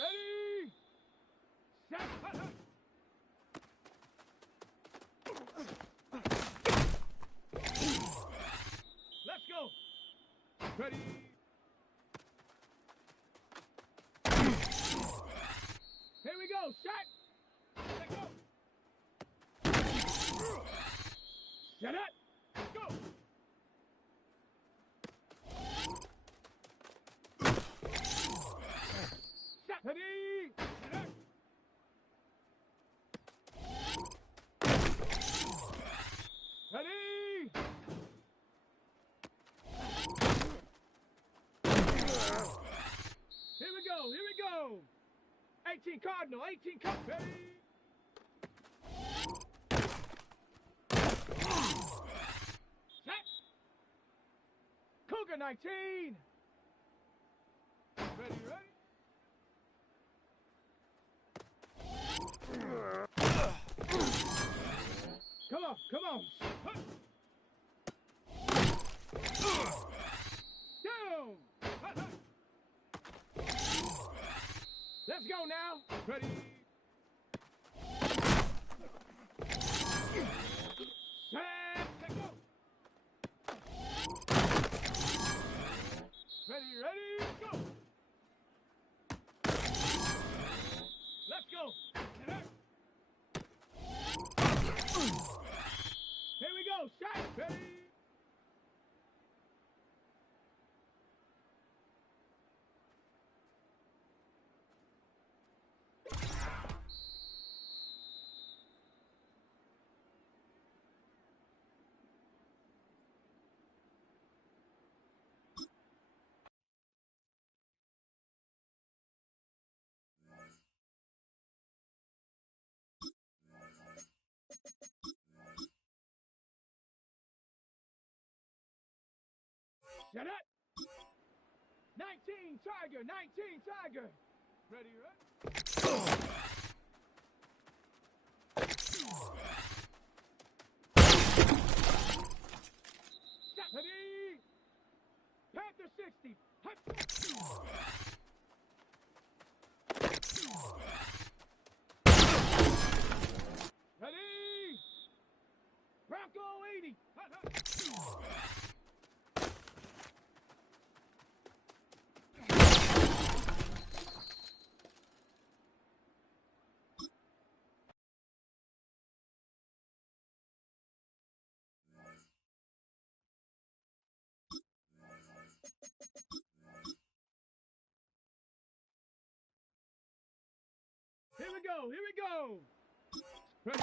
ready? Set. Let's go. Ready. Here we go. Shot. Let go. Shut up. Go. Shot. Ready. Ready. Here we go. Here we go. 18 Cardinal. 18 Cardinal. Ready. Cougar 19. Ready, ready? Come on, come on. Down. Let's go now. Ready? Set. Let's go. Ready, ready, go! Let's go! Here we go! Shot! Ready! Shut up! 19 Tiger! 19 Tiger! Ready, ready? Shot! Ready! Panther 60! Hut! Ready! Bronco 80! Hut, hut. Here we go, here we go! Ready?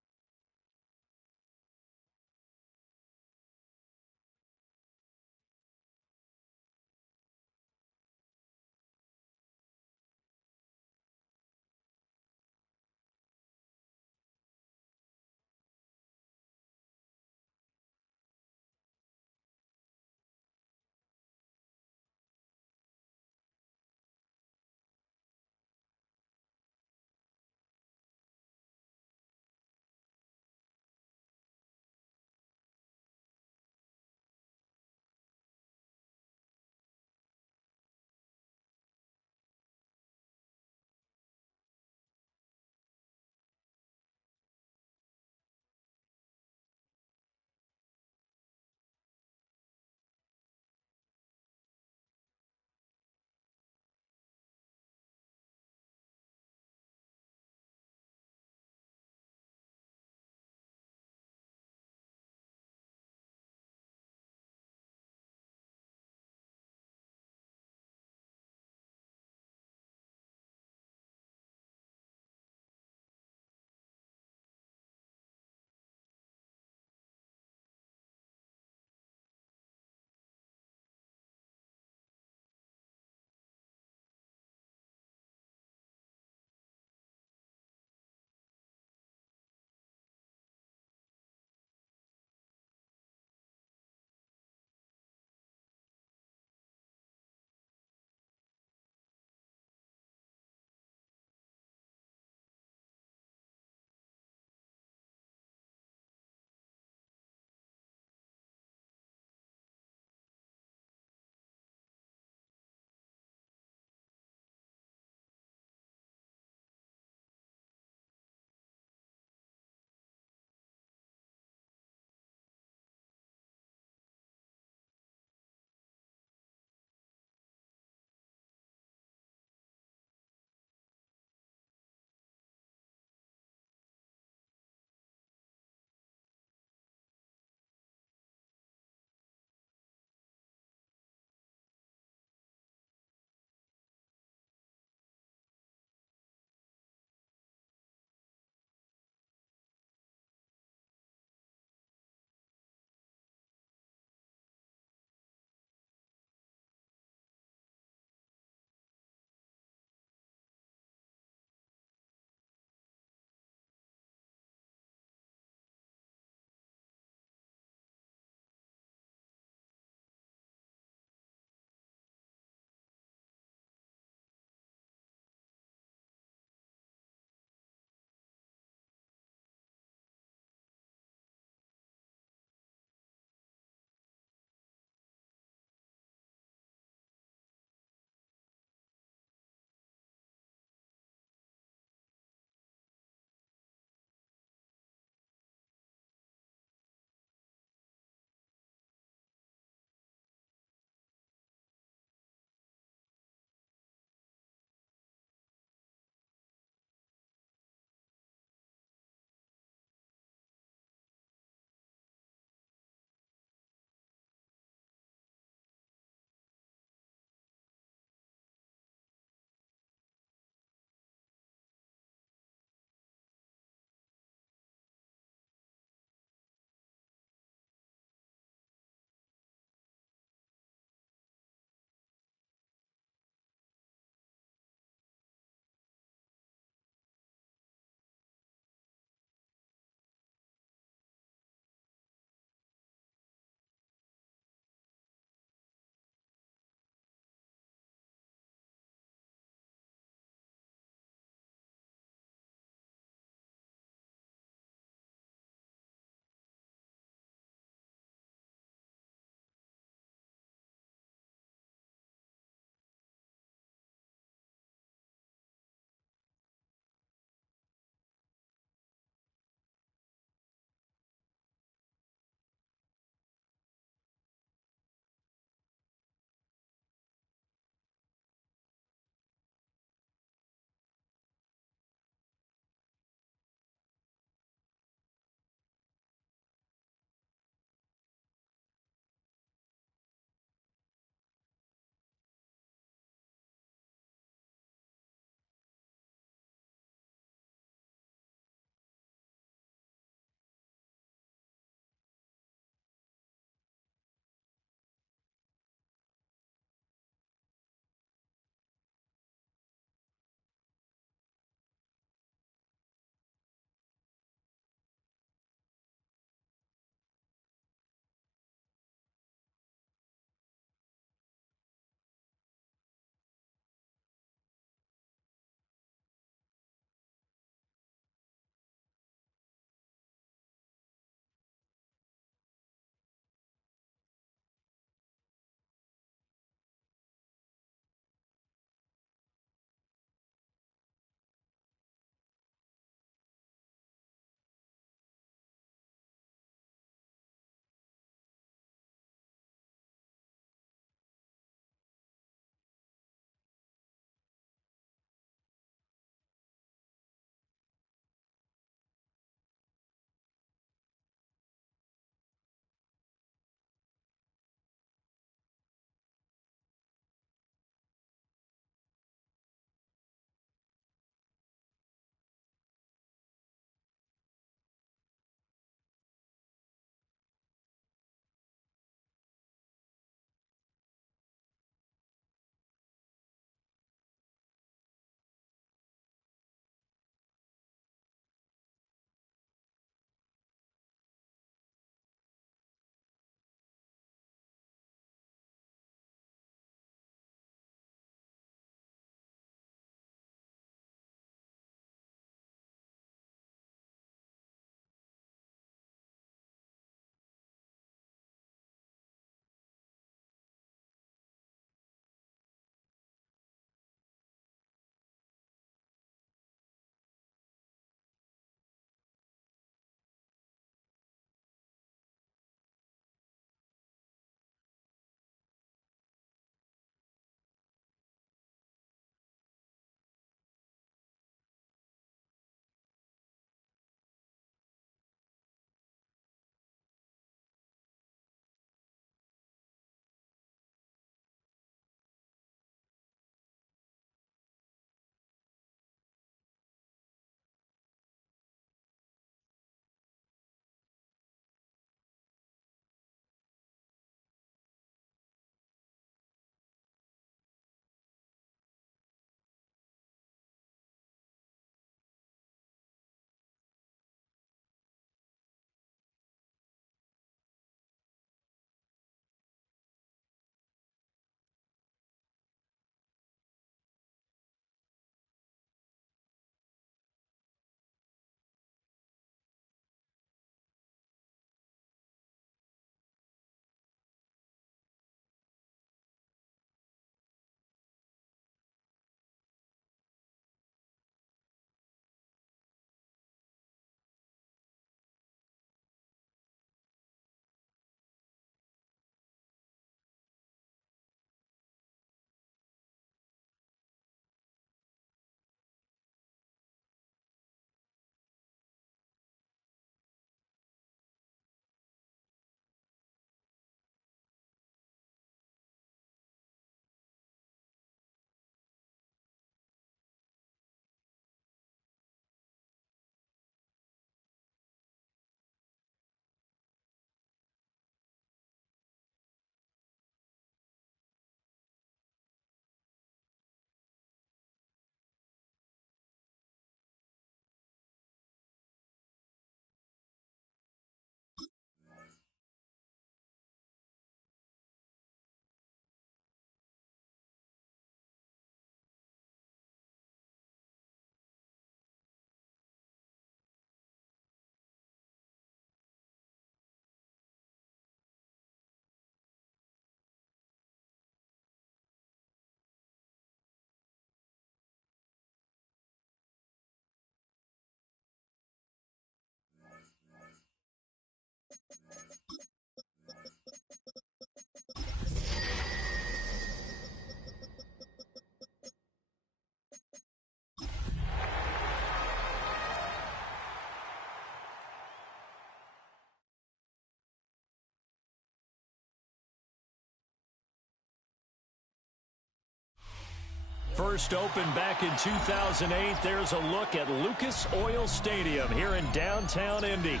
First opened back in 2008. There's a look at Lucas Oil Stadium here in downtown Indy.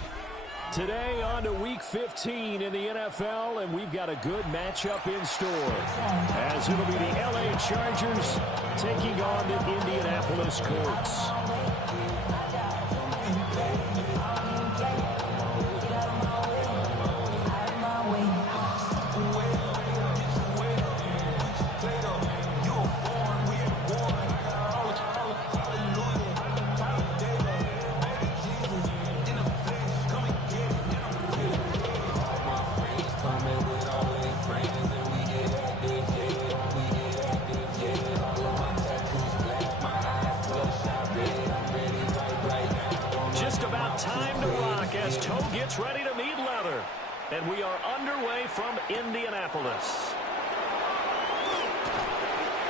Today on to Week 15 in the NFL, and we've got a good matchup in store, as it'll be the L.A. Chargers taking on the Indianapolis Colts. Ready to meet leather, and we are underway from Indianapolis.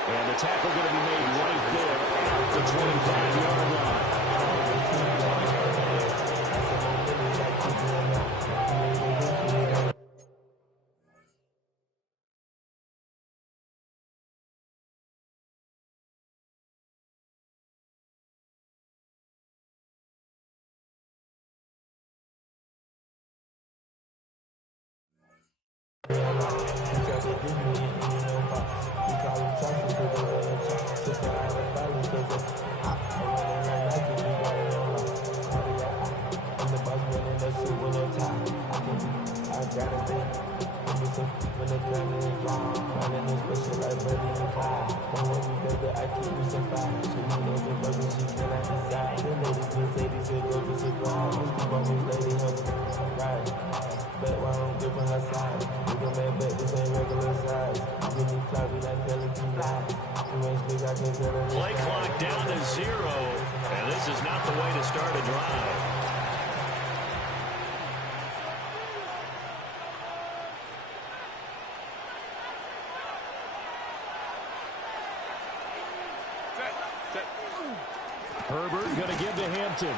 And the tackle going to be made right there at the 25-yard line. Play clock down to 0, and this is not the way to start a drive. Herbert going to give to Hampton.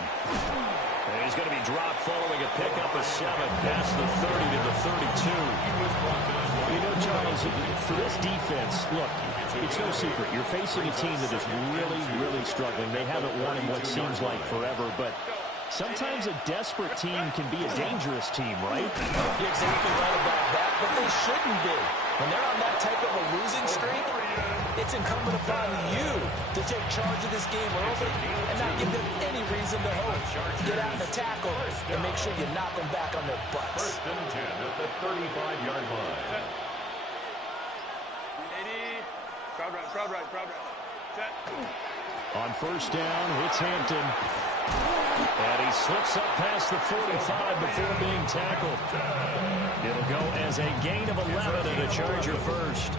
And he's going to be dropped following a pickup of 7 past the 30 to the 32. You know, Charles, for this defense, look, it's no secret. You're facing a team that is really, really struggling. They haven't won in what seems like forever, but sometimes a desperate team can be a dangerous team, right? You're exactly right about that, but they shouldn't be. When they're on that type of a losing streak, it's incumbent upon you to take charge of this game early and not give them any reason to hope. Get out in the tackle and make sure you knock them back on their butts. First and 10 at the 35-yard line. Crowd right. On first down, it's Hampton. And he slips up past the 45 before being tackled. It'll go as a gain of 11 and a Charger first.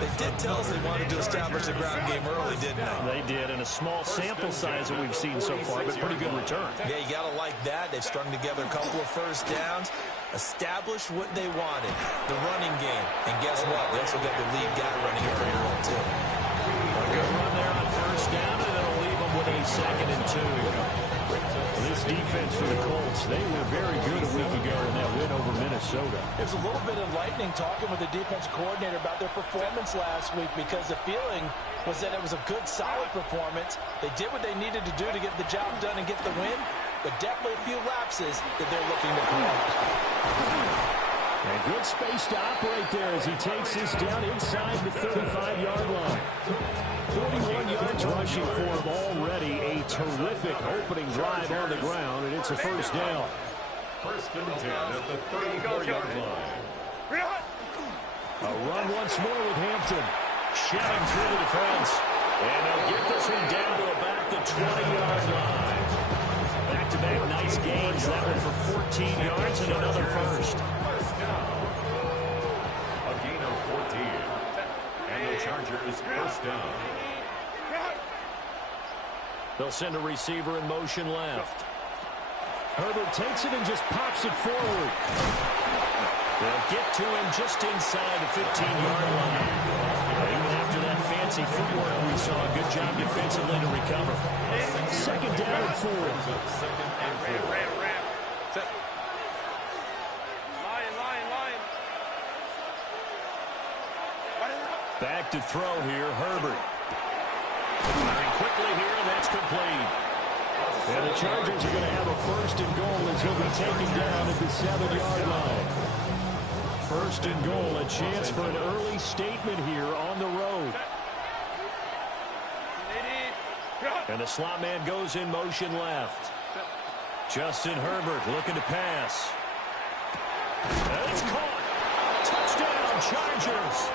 They did tell us they wanted to establish the ground game early, didn't they? They did, in a small sample size that we've seen so far, but pretty good return. Yeah, you got to like that. They've strung together a couple of first downs, established what they wanted, the running game. And guess what? They also got the lead guy running it pretty well, too. A good run there on first down, and it'll leave them with a 2nd and 2. This defense for the Colts, they were very good a week ago in that win over Minnesota. It was a little bit enlightening talking with the defense coordinator about their performance last week, because the feeling was that it was a good, solid performance. They did what they needed to do to get the job done and get the win, but definitely a few lapses that they're looking to correct. And good space to operate there as he takes this down inside the 35-yard line. 41 yards rushing for him already. A terrific opening drive on the ground, and it's a first down. First and 10 at the 34-yard line. A run once more with Hampton. Shoving through the defense. And they'll get this one down to about the 20-yard line. Back-to-back nice gains. That one for 14 yards and another first. A gain of 14. And the Chargers first down. They'll send a receiver in motion left. Herbert takes it and just pops it forward. They'll get to him just inside the 15-yard line. Even after that fancy footwork, we saw a good job defensively to recover. Second down and 4. Second and 4. Back to throw here, Herbert. Firing quickly here, and that's complete. And the Chargers are going to have a first and goal as he'll be taken down at the 7-yard line. First and goal, a chance for an early statement here on the road. And the slot man goes in motion left. Justin Herbert looking to pass. And it's caught. Touchdown, Chargers.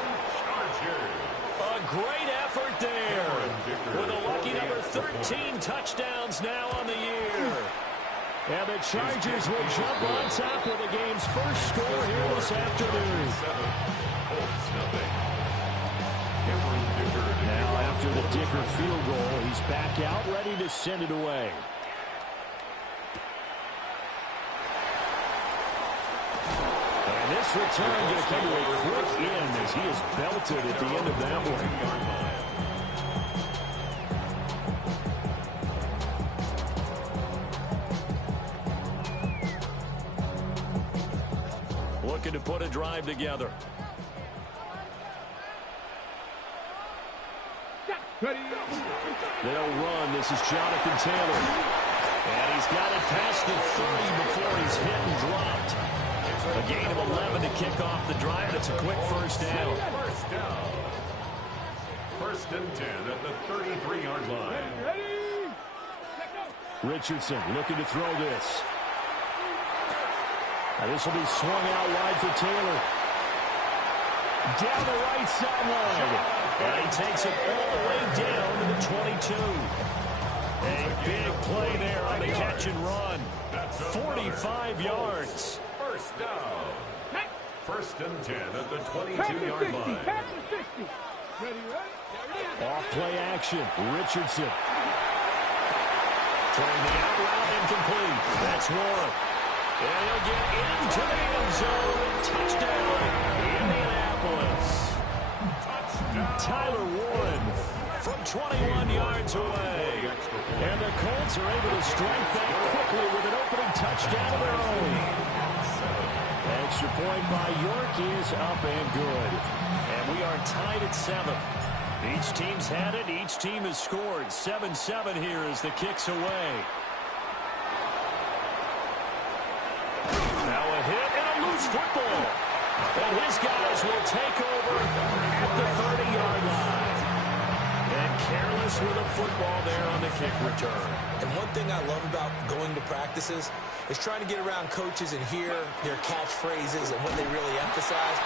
A great effort there. With a lucky number 13 touchdowns now on the year. And the Chargers will jump on top with the game's first score here this afternoon. Now after the Dicker field goal, he's back out ready to send it away. And this return going to come to a quick end as he is belted at the end of that one. Looking to put a drive together. They'll run. This is Jonathan Taylor. And he's got it past the 30 before he's hit and dropped. A gain of 11 to kick off the drive. It's a quick first down. First and 10 at the 33-yard line. Richardson looking to throw this. And this will be swung out wide for Taylor. Down the right sideline. And he takes it all the way down to the 22. A big play there on the catch and run. 45 yards. First down. First and 10 at the 22-yard line. Off play action. Richardson. Throwing the out route incomplete. That's Warren. And he'll get into the end zone. Touchdown, Indianapolis. Tyler Warren from 21 yards away. And the Colts are able to strike that quickly with an opening touchdown of their own. Extra point by York is up and good. And we are tied at 7. Each team's had it. Each team has scored. 7-7 here as the kick's away. Now a hit and a loose football. And his guys will take over at the 30-yard line. And careless with a football there on the kick return. And one thing I love about going to practices is trying to get around coaches and hear their catchphrases and what they really emphasize.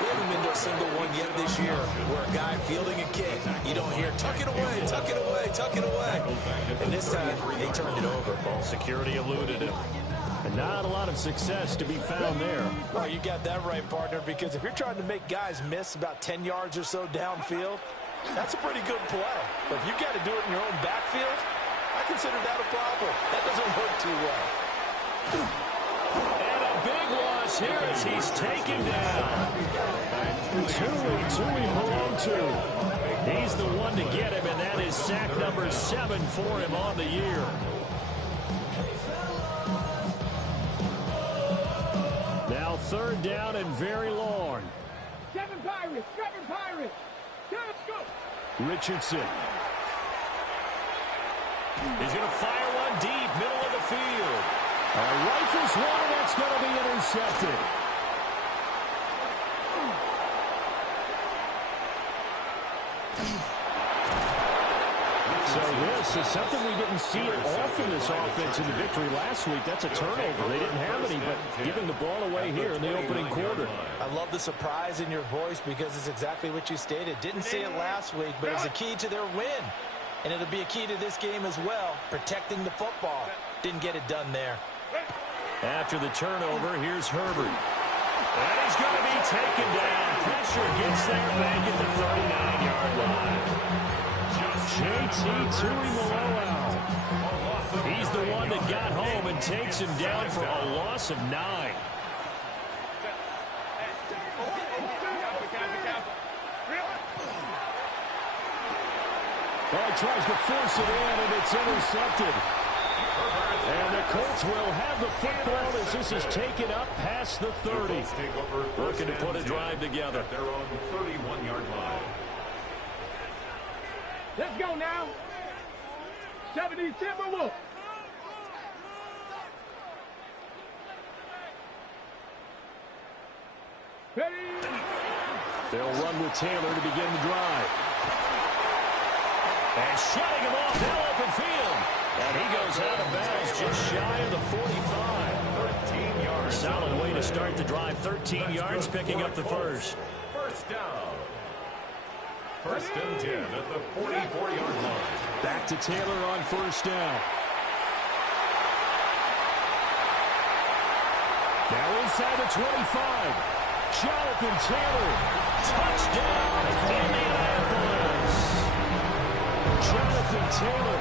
We haven't been to a single one yet this year where a guy fielding a kick, you don't hear, tuck it away, tuck it away, tuck it away. And this time, they turned it over. Ball security eluded him. And not a lot of success to be found there. Well, you got that right, partner, because if you're trying to make guys miss about 10 yards or so downfield, that's a pretty good play. But if you got to do it in your own backfield, I consider that a problem. That doesn't work too well. And a big loss here as he's taken down. Tui Pelotu. He's the one to get him, and that is sack number 7 for him on the year. Now third down and very long. Seven Pirates. Let's go. Richardson. He's going to fire one deep, middle of the field. Rifles one, and that's going to be intercepted. So this is something we didn't see it often this offense in the victory last week. That's a turnover. They didn't have any, but giving the ball away here in the opening quarter. I love the surprise in your voice because it's exactly what you stated. Didn't see it last week, but it's a key to their win. And it'll be a key to this game as well, protecting the football. Didn't get it done there. After the turnover, here's Herbert. And he's going to be taken down. Pressure gets there back at the 39-yard line. JT Tuimoloau. He's the one that got home and takes him down for a loss of 9. Well, he tries to force it in, and it's intercepted. And the Colts will have the football as this is taken up past the 30. Looking to put a drive together. They're on the 31-yard line. Let's go now. 70 Timberwolves. Ready? They'll run with Taylor to begin the drive. And shutting him off now open field. And he goes out of bounds just shy of the 45. 13 yards. Solid way to start the drive. 13 yards, picking up the first. First down. First and 10 at the 44-yard line. Back to Taylor on first down. Now inside the 25. Jonathan Taylor. Touchdown, Indianapolis. Jonathan Taylor,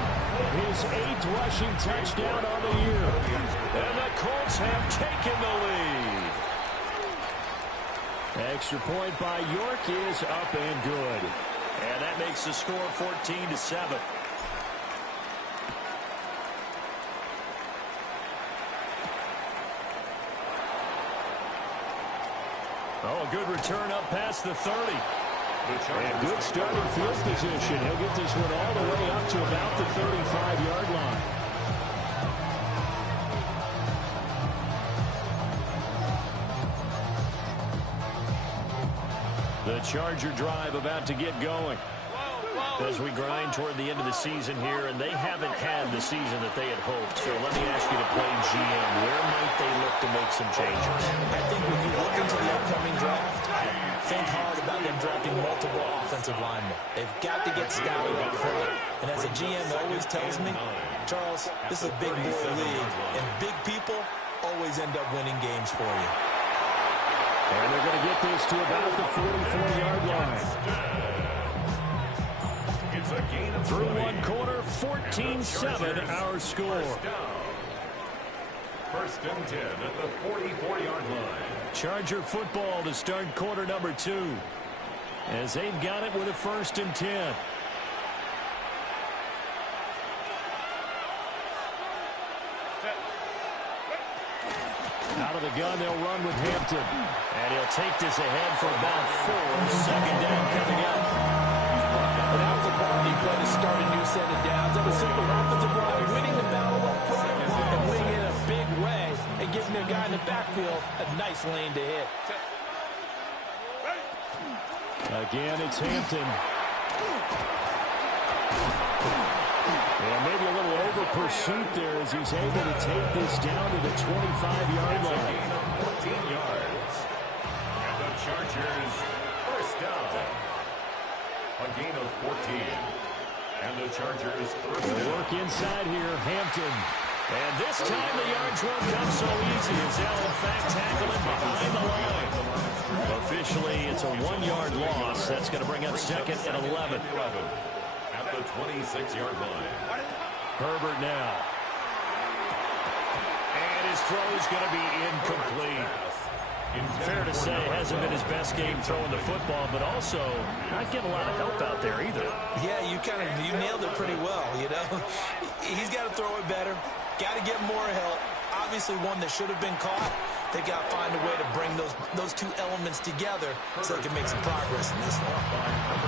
his 8th rushing touchdown on the year. And the Colts have taken the lead. Extra point by York is up and good. And that makes the score 14-7. Oh, a good return up past the 30. And good starting field position. He'll get this one all the way up to about the 35-yard line. The Charger drive about to get going as we grind toward the end of the season here, and they haven't had the season that they had hoped. So let me ask you to play GM. Where might they look to make some changes? I think when you look into the upcoming draft, think hard about them drafting multiple offensive linemen. They've got to get scouted up front. And as a GM always tells me, Charles, this is a big boy league, and big people always end up winning games for you. And they're going to get this to about the 44-yard line. It's a gain of Through one quarter, 14-7 our score. First and 10 at the 44-yard line. Charger football to start quarter number 2. As they've got it with a first and 10. Out of the gun, they'll run with Hampton. And he'll take this ahead for about 4. Second down coming up. And that was a quality play to start a new set of downs. That was simply an offensive line winning the battle up front and winning in a big way and giving their guy in the backfield a nice lane to hit. Again, it's Hampton. And maybe a little over pursuit there as he's able to take this down to the 25-yard line. 14 yards. And the Chargers first down. A gain of 14. And the Chargers first They'll down. work inside here, Hampton. And this time the yards won't come so easy as they'll in fact tackle him behind the line. Officially, it's a 1-yard loss. That's going to bring up second and 11. At the 26-yard line. Herbert now. And his throw is going to be incomplete. Fair to say, hasn't been his best game throwing the football, but also not getting a lot of help out there either. Yeah, you nailed it pretty well, you know. He's got to throw it better. Got to get more help. Obviously one that should have been caught. They got to find a way to bring those two elements together so they can make some progress in this one.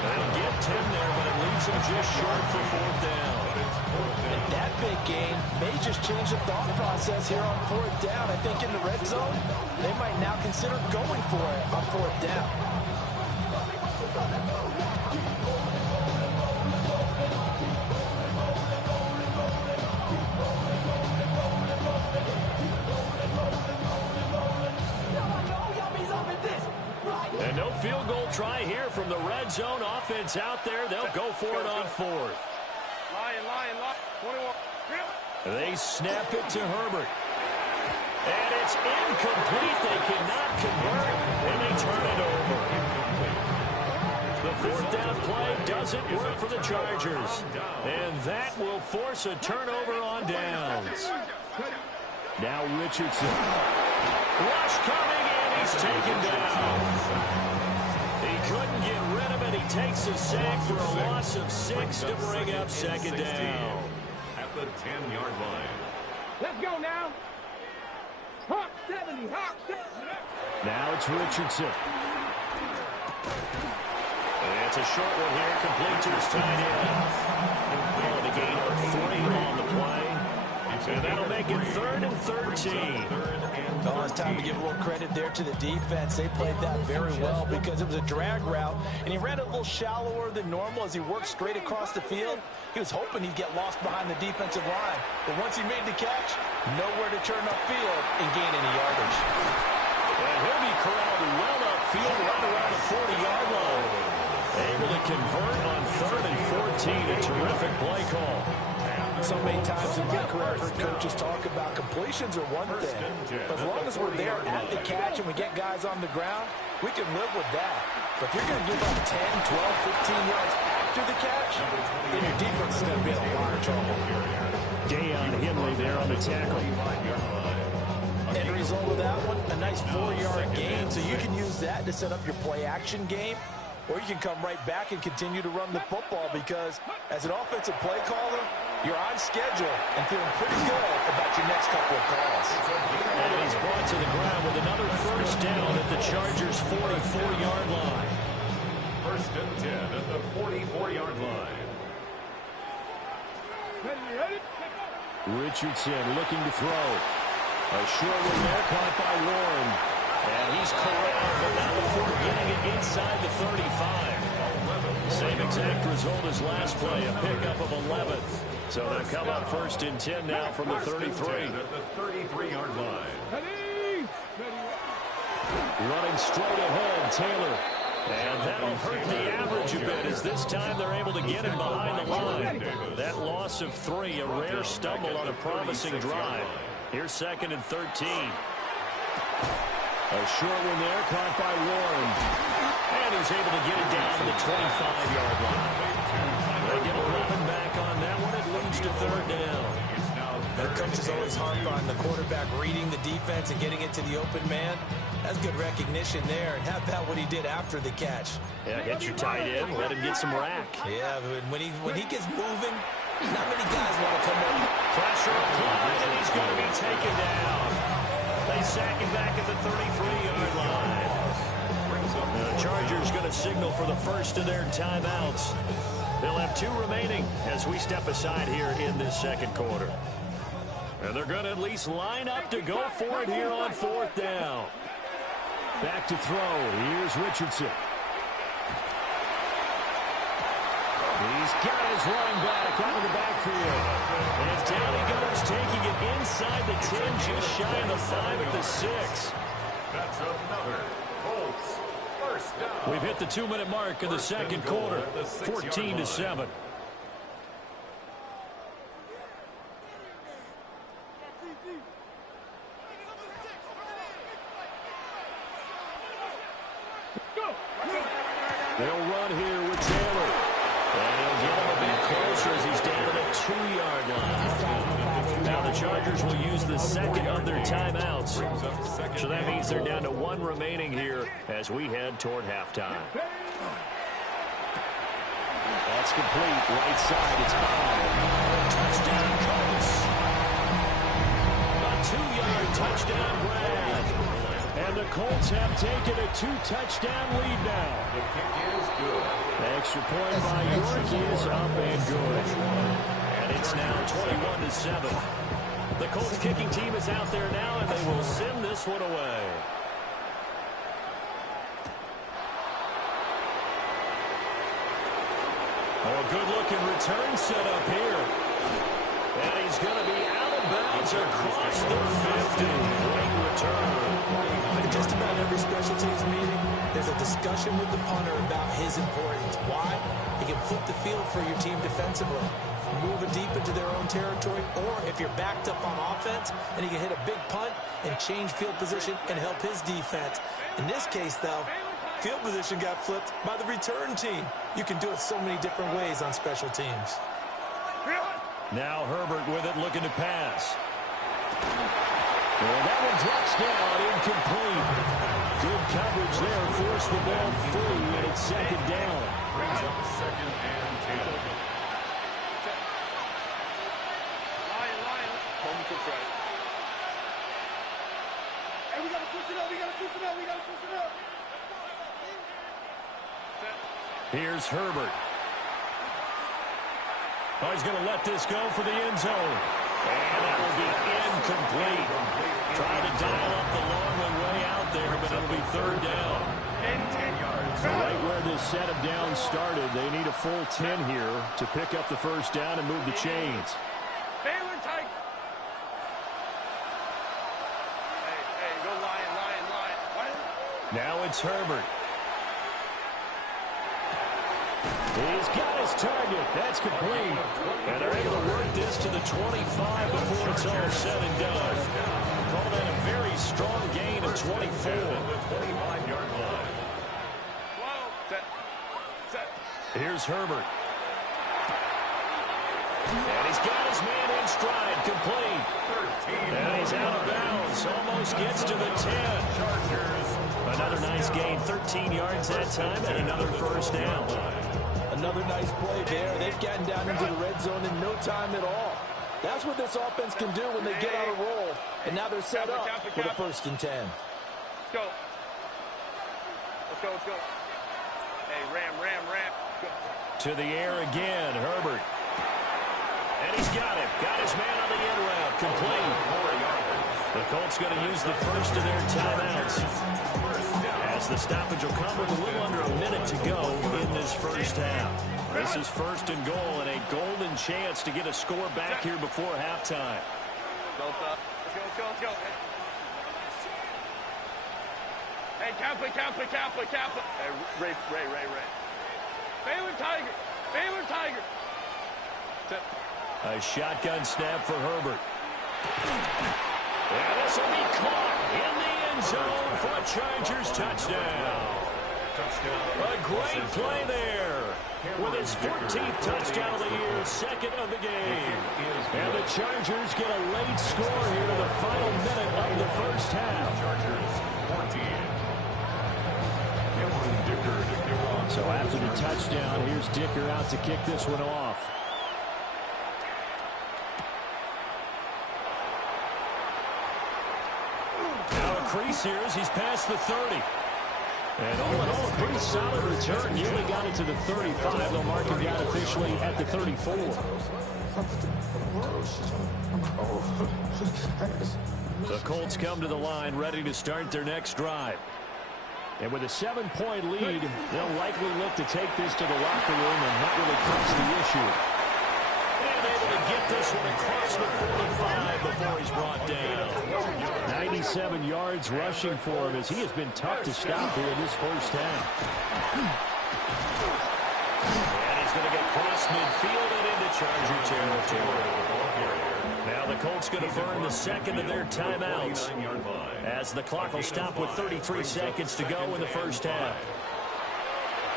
They'll get 10 there, but it leaves them just short for 4th down. And that big gain may just change the thought process here on 4th down. I think in the red zone, they might now consider going for it on 4th down. And no field goal try here from the red zone. Offense out there. They'll go for it on 4th. They snap it to Herbert. And it's incomplete. They cannot convert, and they turn it over. The 4th down play doesn't work for the Chargers. And that will force a turnover on downs. Now Richardson. Rush coming, and he's taken down. He couldn't get rid of it. He takes a sack for a loss of 6 to bring up second down. At the 10-yard line. Let's go now. Hawk 70, Hawk 70. Now it's Richardson. It's a short one here, complete to his tight end. Oh, the gain of 3 on the play. And that'll make it 3rd and 13. Oh, it's time to give a little credit there to the defense. They played that very well because it was a drag route, and he ran it a little shallower than normal as he worked straight across the field. He was hoping he'd get lost behind the defensive line. But once he made the catch, nowhere to turn upfield and gain any yardage. And he'll be corralled well upfield right around the 40-yard line. Able to convert on 3rd and 14. A terrific play call. So many times in my career, I've heard coaches talk about completions are one thing. But as long as we're there at the catch and we get guys on the ground, we can live with that. But if you're going to give up 10, 12, 15 yards after the catch, then your defense is going to be in a lot of trouble. Deion Henley there on the tackle. End result of that one, a nice 4-yard gain. So you can use that to set up your play-action game. Or you can come right back and continue to run the football because as an offensive play caller, you're on schedule and feeling pretty good about your next couple of calls. And he's brought to the ground with another 1st down at the Chargers' 44-yard line. 1st and 10 at the 44-yard line. Richardson looking to throw. A short one there caught by Warren. And he's corralled, but not before getting it inside the 35. Same exact result as last play, a pickup of 11. So they'll come up 1st and 10 now from the 33. At the 33-yard line. Running straight ahead, Taylor. And that'll hurt the average a bit as this time they're able to get him behind the line. That loss of 3, a rare stumble on a promising drive. Here's 2nd and 13. A short one there, caught by Warren. And he's able to get it down to the 25-yard line. They get 11 back on that one. It leads to 3rd down. The coaches always harp on the quarterback reading the defense and getting it to the open man. That's good recognition there. And how about what he did after the catch? Yeah, hit your tight end, let him get some rack. Yeah, but when he gets moving, not many guys want to come up. Pressure applied, and he's going to be taken down. They sack him back at the 33-yard line. The Chargers going to signal for the first of their timeouts. They'll have 2 remaining as we step aside here in this 2nd quarter. And they're going to at least line up to go for it here on 4th down. Back to throw. Here's Richardson. He's got his running back out of the backfield. And down he goes, taking it inside the 10, just shy of the 5 at the 6. That's another Colts 1st down. We've hit the 2-minute mark in the 2nd quarter, 14-7. They'll run here with Taylor. And he'll get him a bit closer as he's down to the 2-yard line. Now the Chargers will use the 2nd of their timeouts. So that means they're down to 1 remaining here as we head toward halftime. That's complete. Right side, it's Bob. Touchdown, Colts. A 2-yard touchdown grab. And the Colts have taken a 2-touchdown lead now. The kick is good. Extra point by York is up and good. And it's now 21-7. The Colts kicking team is out there now, and they will send this one away. Oh, good-looking return set up here. And he's going to be out of bounds across the 50. Great return. In just about every special teams meeting, there's a discussion with the punter about his importance. Why? He can flip the field for your team defensively, move it deep into their own territory, or if you're backed up on offense, then he can hit a big punt and change field position and help his defense. In this case, though, field position got flipped by the return team. You can do it so many different ways on special teams. Now Herbert with it, looking to pass. And that one drops down, incomplete. Good coverage there, forced the ball free, and it's 2nd down. Brings up 2nd and 10. Home control. Hey, we gotta switch it up, we gotta switch it up. Here's Herbert. Oh, he's going to let this go for the end zone. And that will be incomplete. Trying to dial up the long one way out there, but it'll be third down. 10 yards. Right where this set of downs started, they need a full 10 here to pick up the first down and move the chains. Baylor tight. Hey, go Lion. Now it's Herbert. He's got his target. That's complete. And they're able to work this to the 25 before it's all said and done. Call that a very strong gain of 24. The 25-yard line. Set. Here's Herbert. And he's got his man in stride, complete. And he's out of bounds, almost gets to the 10. Another nice gain, 13 yards that time, and another first down. Another nice play there. They've gotten down into the red zone in no time at all. That's what this offense can do when they get on a roll. And now they're set up for the 1st and 10. Let's go. Hey, ram. Go. To the air again, Herbert. And he's got him. Got his man on the end route. Complete. The Colts going to use the first of their timeouts, as the stoppage will come with a little under a minute to go in this first half. This is 1st and goal and a golden chance to get a score back here before halftime. Let's go. Hey, Kaplan. Hey, Ray. Baylor Tiger. A shotgun snap for Herbert. And this will be caught in the end zone for a Chargers touchdown. A great play there. With his 14th touchdown of the year, 2nd of the game. And the Chargers get a late score here in the final minute of the first half. So after the touchdown, here's Dicker out to kick this one off. Now a crease here as he's past the 30. And all in all, a pretty solid return. Nearly got it to the 35. They'll mark him down officially at the 34. The Colts come to the line, ready to start their next drive. And with a 7-point lead, they'll likely look to take this to the locker room and not really press the issue. And able to get this one across the 45 before he's brought down. 97 yards rushing for him as he has been tough to stop here in this first half. And he's going to get cross midfield and into Charger territory. Now the Colts going to burn the 2nd of their timeouts, as the clock will stop with 33 seconds to go in the first half.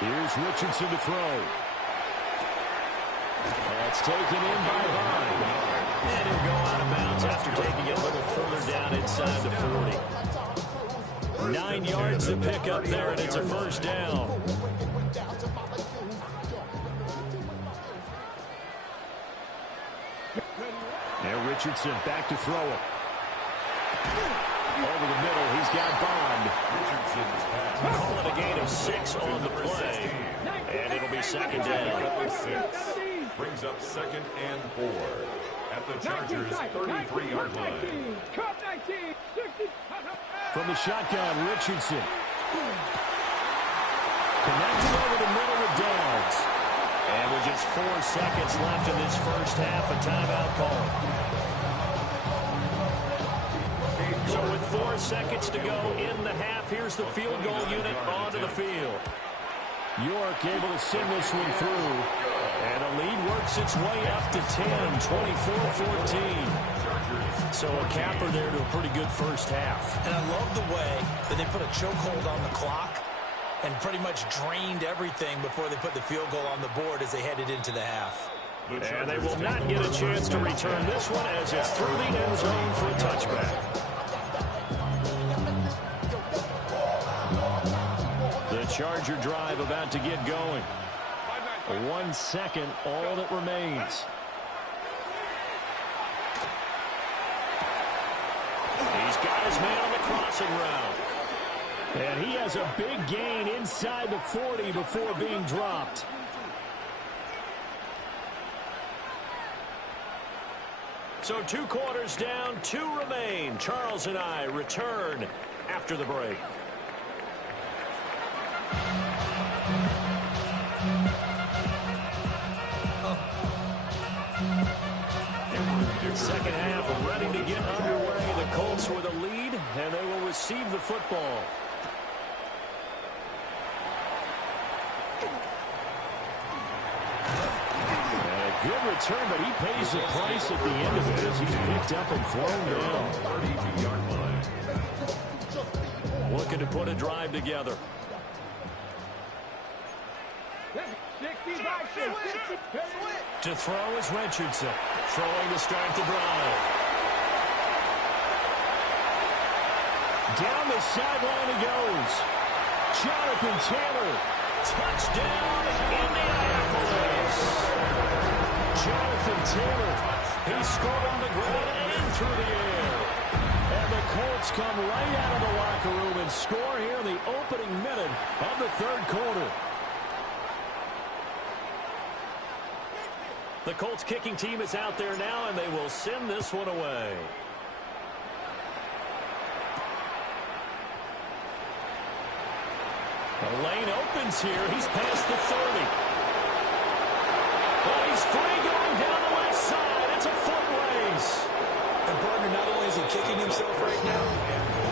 Here's Richardson to throw. That's taken in by Bond. And he'll go out of bounds after taking it a little further down inside the 40. 9 yards to pick up there, and it's a first down. Now Richardson back to throw it. Over the middle, he's got Bond. Richardson's pass. Call it a gain of 6 on the play. And it'll be 2nd down. Brings up 2nd and 4 at the Chargers' 33-yard line. From the shotgun, Richardson. Connected over the middle with Downs. And with just 4 seconds left in this first half, a timeout call. So with 4 seconds to go in the half, here's the field goal unit onto the field. York able to send this one through. And the lead works its way up to 10, 24-14. So a capper there to a pretty good first half. And I love the way that they put a chokehold on the clock and pretty much drained everything before they put the field goal on the board as they headed into the half. And they will not get a chance to return this one as it's through the end zone for a touchback. The Charger drive about to get going. 1 second, all that remains. He's got his man on the crossing route. And he has a big gain inside the 40 before being dropped. So 2 quarters down, 2 remain. Charles and I return after the break. Second half ready to get underway. The Colts with a lead, and they will receive the football. A good return, but he pays the price at the end of it as he's picked up and thrown down. 32-yard line. Looking to put a drive together. To throw is Richardson. Throwing to start the drive. Down the sideline he goes. Jonathan Taylor. Touchdown, Indianapolis. Jonathan Taylor. He scored on the ground and through the air. And the Colts come right out of the locker room and score here in the opening minute of the third quarter. The Colts kicking team is out there now, and they will send this one away. The lane opens here. He's past the 30. Oh, he's free going down the left side. It's a foot race. And partner, not only is he kicking himself right now,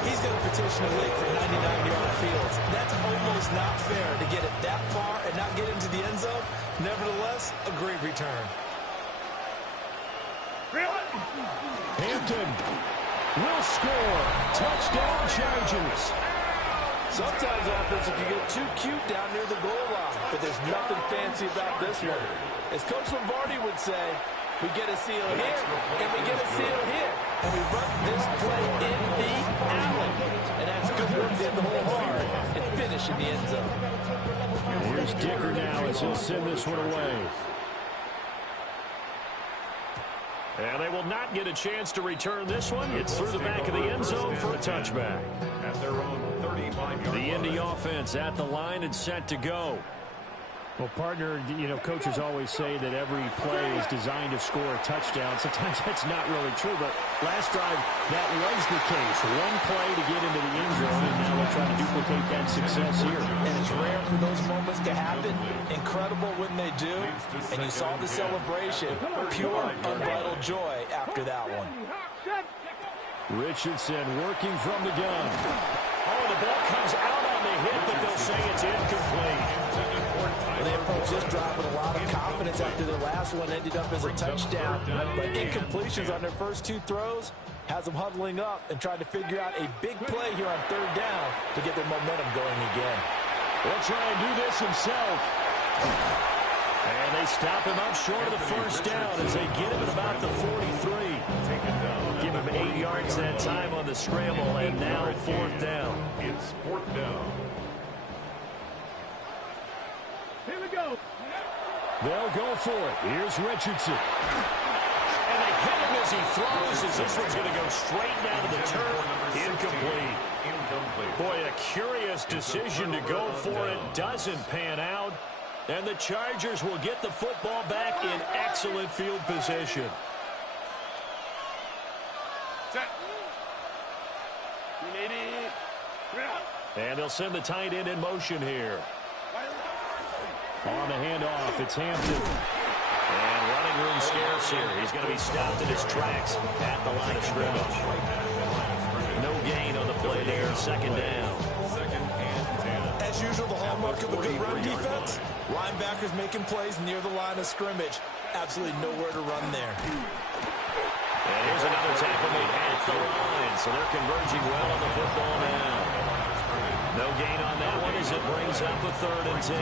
he's going to petition a league for 99-yard fields. That's almost not fair to get it that far and not get into the end zone. Nevertheless, a great return. Hampton will score. Touchdown, Chargers. Sometimes offense can get too cute down near the goal line, but there's nothing fancy about this one. As Coach Lombardi would say, we get a seal here, and we get a seal here. And we run this play in the alley. And that's good work in the whole hard and finish in the end zone. Here's Dicker now as he'll send this one away. And they will not get a chance to return this one. It's through the back of the end zone for a touchback. At their own 35-yard line. The Indy offense at the line and set to go. Well, partner, you know, coaches always say that every play is designed to score a touchdown. Sometimes that's not really true, but last drive, that was the case. One play to get into the end zone, and now we'll try to duplicate that success here. And it's rare for those moments to happen. Incredible when they do. And you saw the celebration. Pure, unbridled joy after that one. Richardson working from the gun. Oh, the ball comes out on the hit, but they'll say it's incomplete. They approached this drive with a lot of confidence after their last one ended up as a touchdown. But incompletions on their first 2 throws has them huddling up and trying to figure out a big play here on third down to get their momentum going again. He'll try and do this himself. And they stop him up short of the first down as they get him at about the 43. Give him 8 yards that time on the scramble, and now 4th down. It's 4th down. Here we go. They'll go for it. Here's Richardson. And they hit him as he throws, as this one's going to go straight down to the turf. Incomplete. Boy, a curious decision to go for it. Doesn't pan out. And the Chargers will get the football back in excellent field position. And they'll send the tight end in motion here. On the handoff, it's Hampton. And running room scarce here. He's going to be stopped in his tracks at the line of scrimmage. No gain on the play there, 2nd down. As usual, the hallmark of a good run defense, linebackers making plays near the line of scrimmage. Absolutely nowhere to run there. And here's another tackle made at the line, so they're converging well on the football now. No gain on that one as it brings up a 3rd and 10.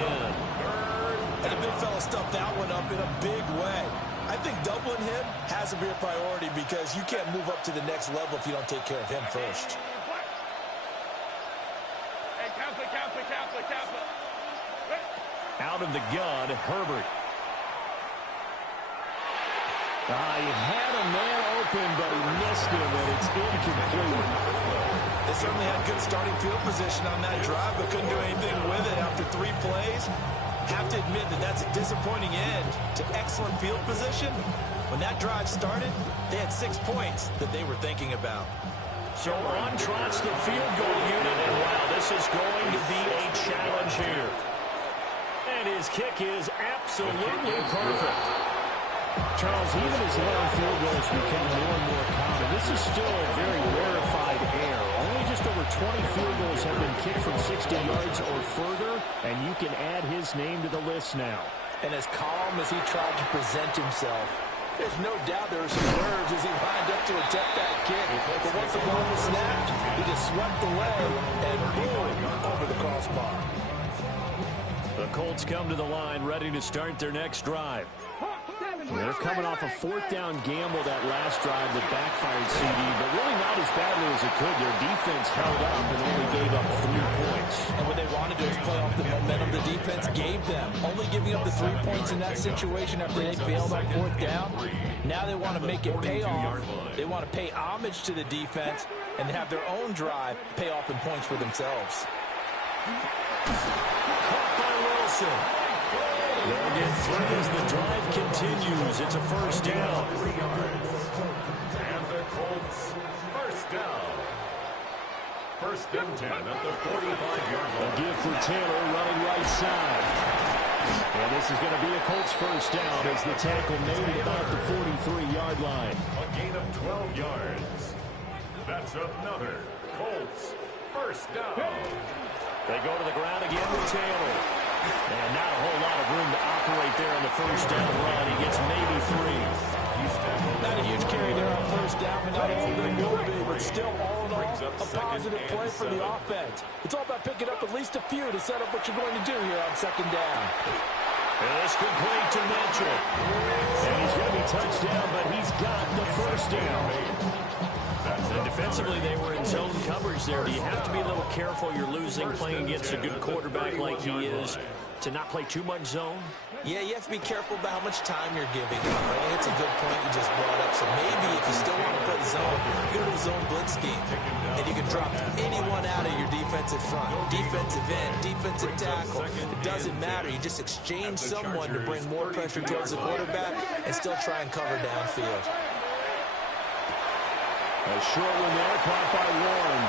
And the big fella stuffed that one up in a big way. I think doubling him has to be a priority because you can't move up to the next level if you don't take care of him first. Out of the gun, Herbert. He had a man open, but he missed him, and it's incomplete. They certainly had good starting field position on that drive, but couldn't do anything with it after 3 plays. Have to admit that that's a disappointing end to excellent field position. When that drive started, they had 6 points that they were thinking about. So on trots the field goal unit, and wow, this is going to be a challenge here. And his kick is absolutely perfect. Charles, even as long field goals become more and more common, this is still a very rarefied air. Only just over 20 field goals have been kicked from 60 yards or further, and you can add his name to the list now. And as calm as he tried to present himself, there's no doubt there were some nerves as he lined up to attempt that kick. But once the ball was snapped, he just swept away and boom, over the crossbar. The Colts come to the line ready to start their next drive. They're coming off a 4th down gamble that last drive that backfired CD, but really not as badly as it could. Their defense held up and only gave up 3 points. And what they want to do is play off the momentum the defense gave them. Only giving up the 3 points in that situation after they failed on 4th down. Now they want to make it pay off. They want to pay homage to the defense and have their own drive pay off in points for themselves. Caught by Wilson. They'll get 3 as the drive continues. It's a first down. 3 yards. And the Colts, first down. 1st and 10 at the 45-yard line. A give for Taylor running right side. And this is going to be a Colts first down as the tackle made it about the 43-yard line. A gain of 12 yards. That's another Colts first down. They go to the ground again with Taylor. And not a whole lot of room to operate there on the first down run. He gets maybe 3. Not a huge carry there on first down, but not all of them will be. But still, all in all, a positive play for the offense. It's all about picking up at least a few to set up what you're going to do here on 2nd down. And it's complete to Mitchell. And he's going to be touched down, but he's got the first down. And defensively, they were in zone coverage there. Do you have to be a little careful? You're losing playing against a good quarterback like he is to not play too much zone? Yeah, you have to be careful about how much time you're giving him. Right? It's a good point you just brought up. So maybe if you still want to play zone, you go to a zone blitz scheme. And you can drop anyone out of your defensive front. Defensive end, defensive tackle. It doesn't matter. You just exchange someone to bring more pressure towards the quarterback and still try and cover downfield. A short one there, caught by Warren.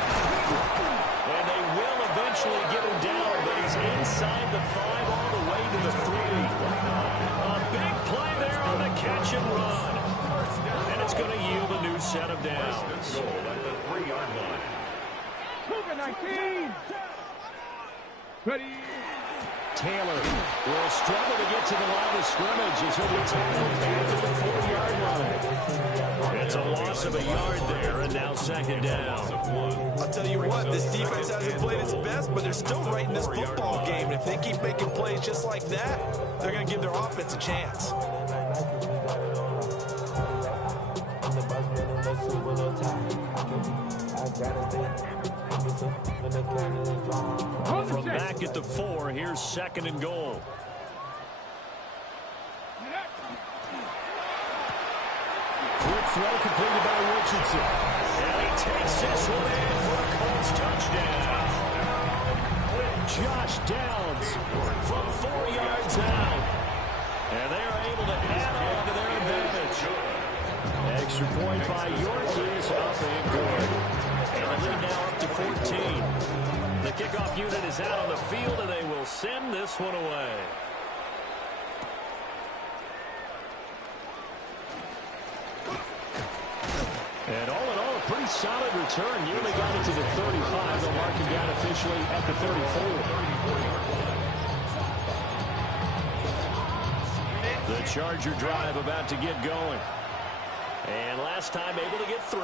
And they will eventually get him down, but he's inside the 5 all the way to the 3. A big play there on the catch and run. And it's going to yield a new set of downs. Goal at the 3-yard line. Move it, 19. Ready. Taylor will struggle to get to the line of scrimmage as he'll be tackled back to the 4-yard line. It's a loss of a yard there, and now 2nd down. I'll tell you what, this defense hasn't played its best, but they're still right in this football game. And if they keep making plays just like that, they're going to give their offense a chance. From back at the 4, here's 2nd and goal. Quick throw completed by Richardson. And he takes this one in for a Colts touchdown. Josh Downs from 4 yards out. And they are able to add on to their advantage. Extra point by York is up and good. And the lead now up to 14. The kickoff unit is out on the field, and they will send this one away. And all in all, a pretty solid return. Nearly got it to the 35. They'll mark him down officially at the 34. The Charger drive about to get going. And last time able to get 3.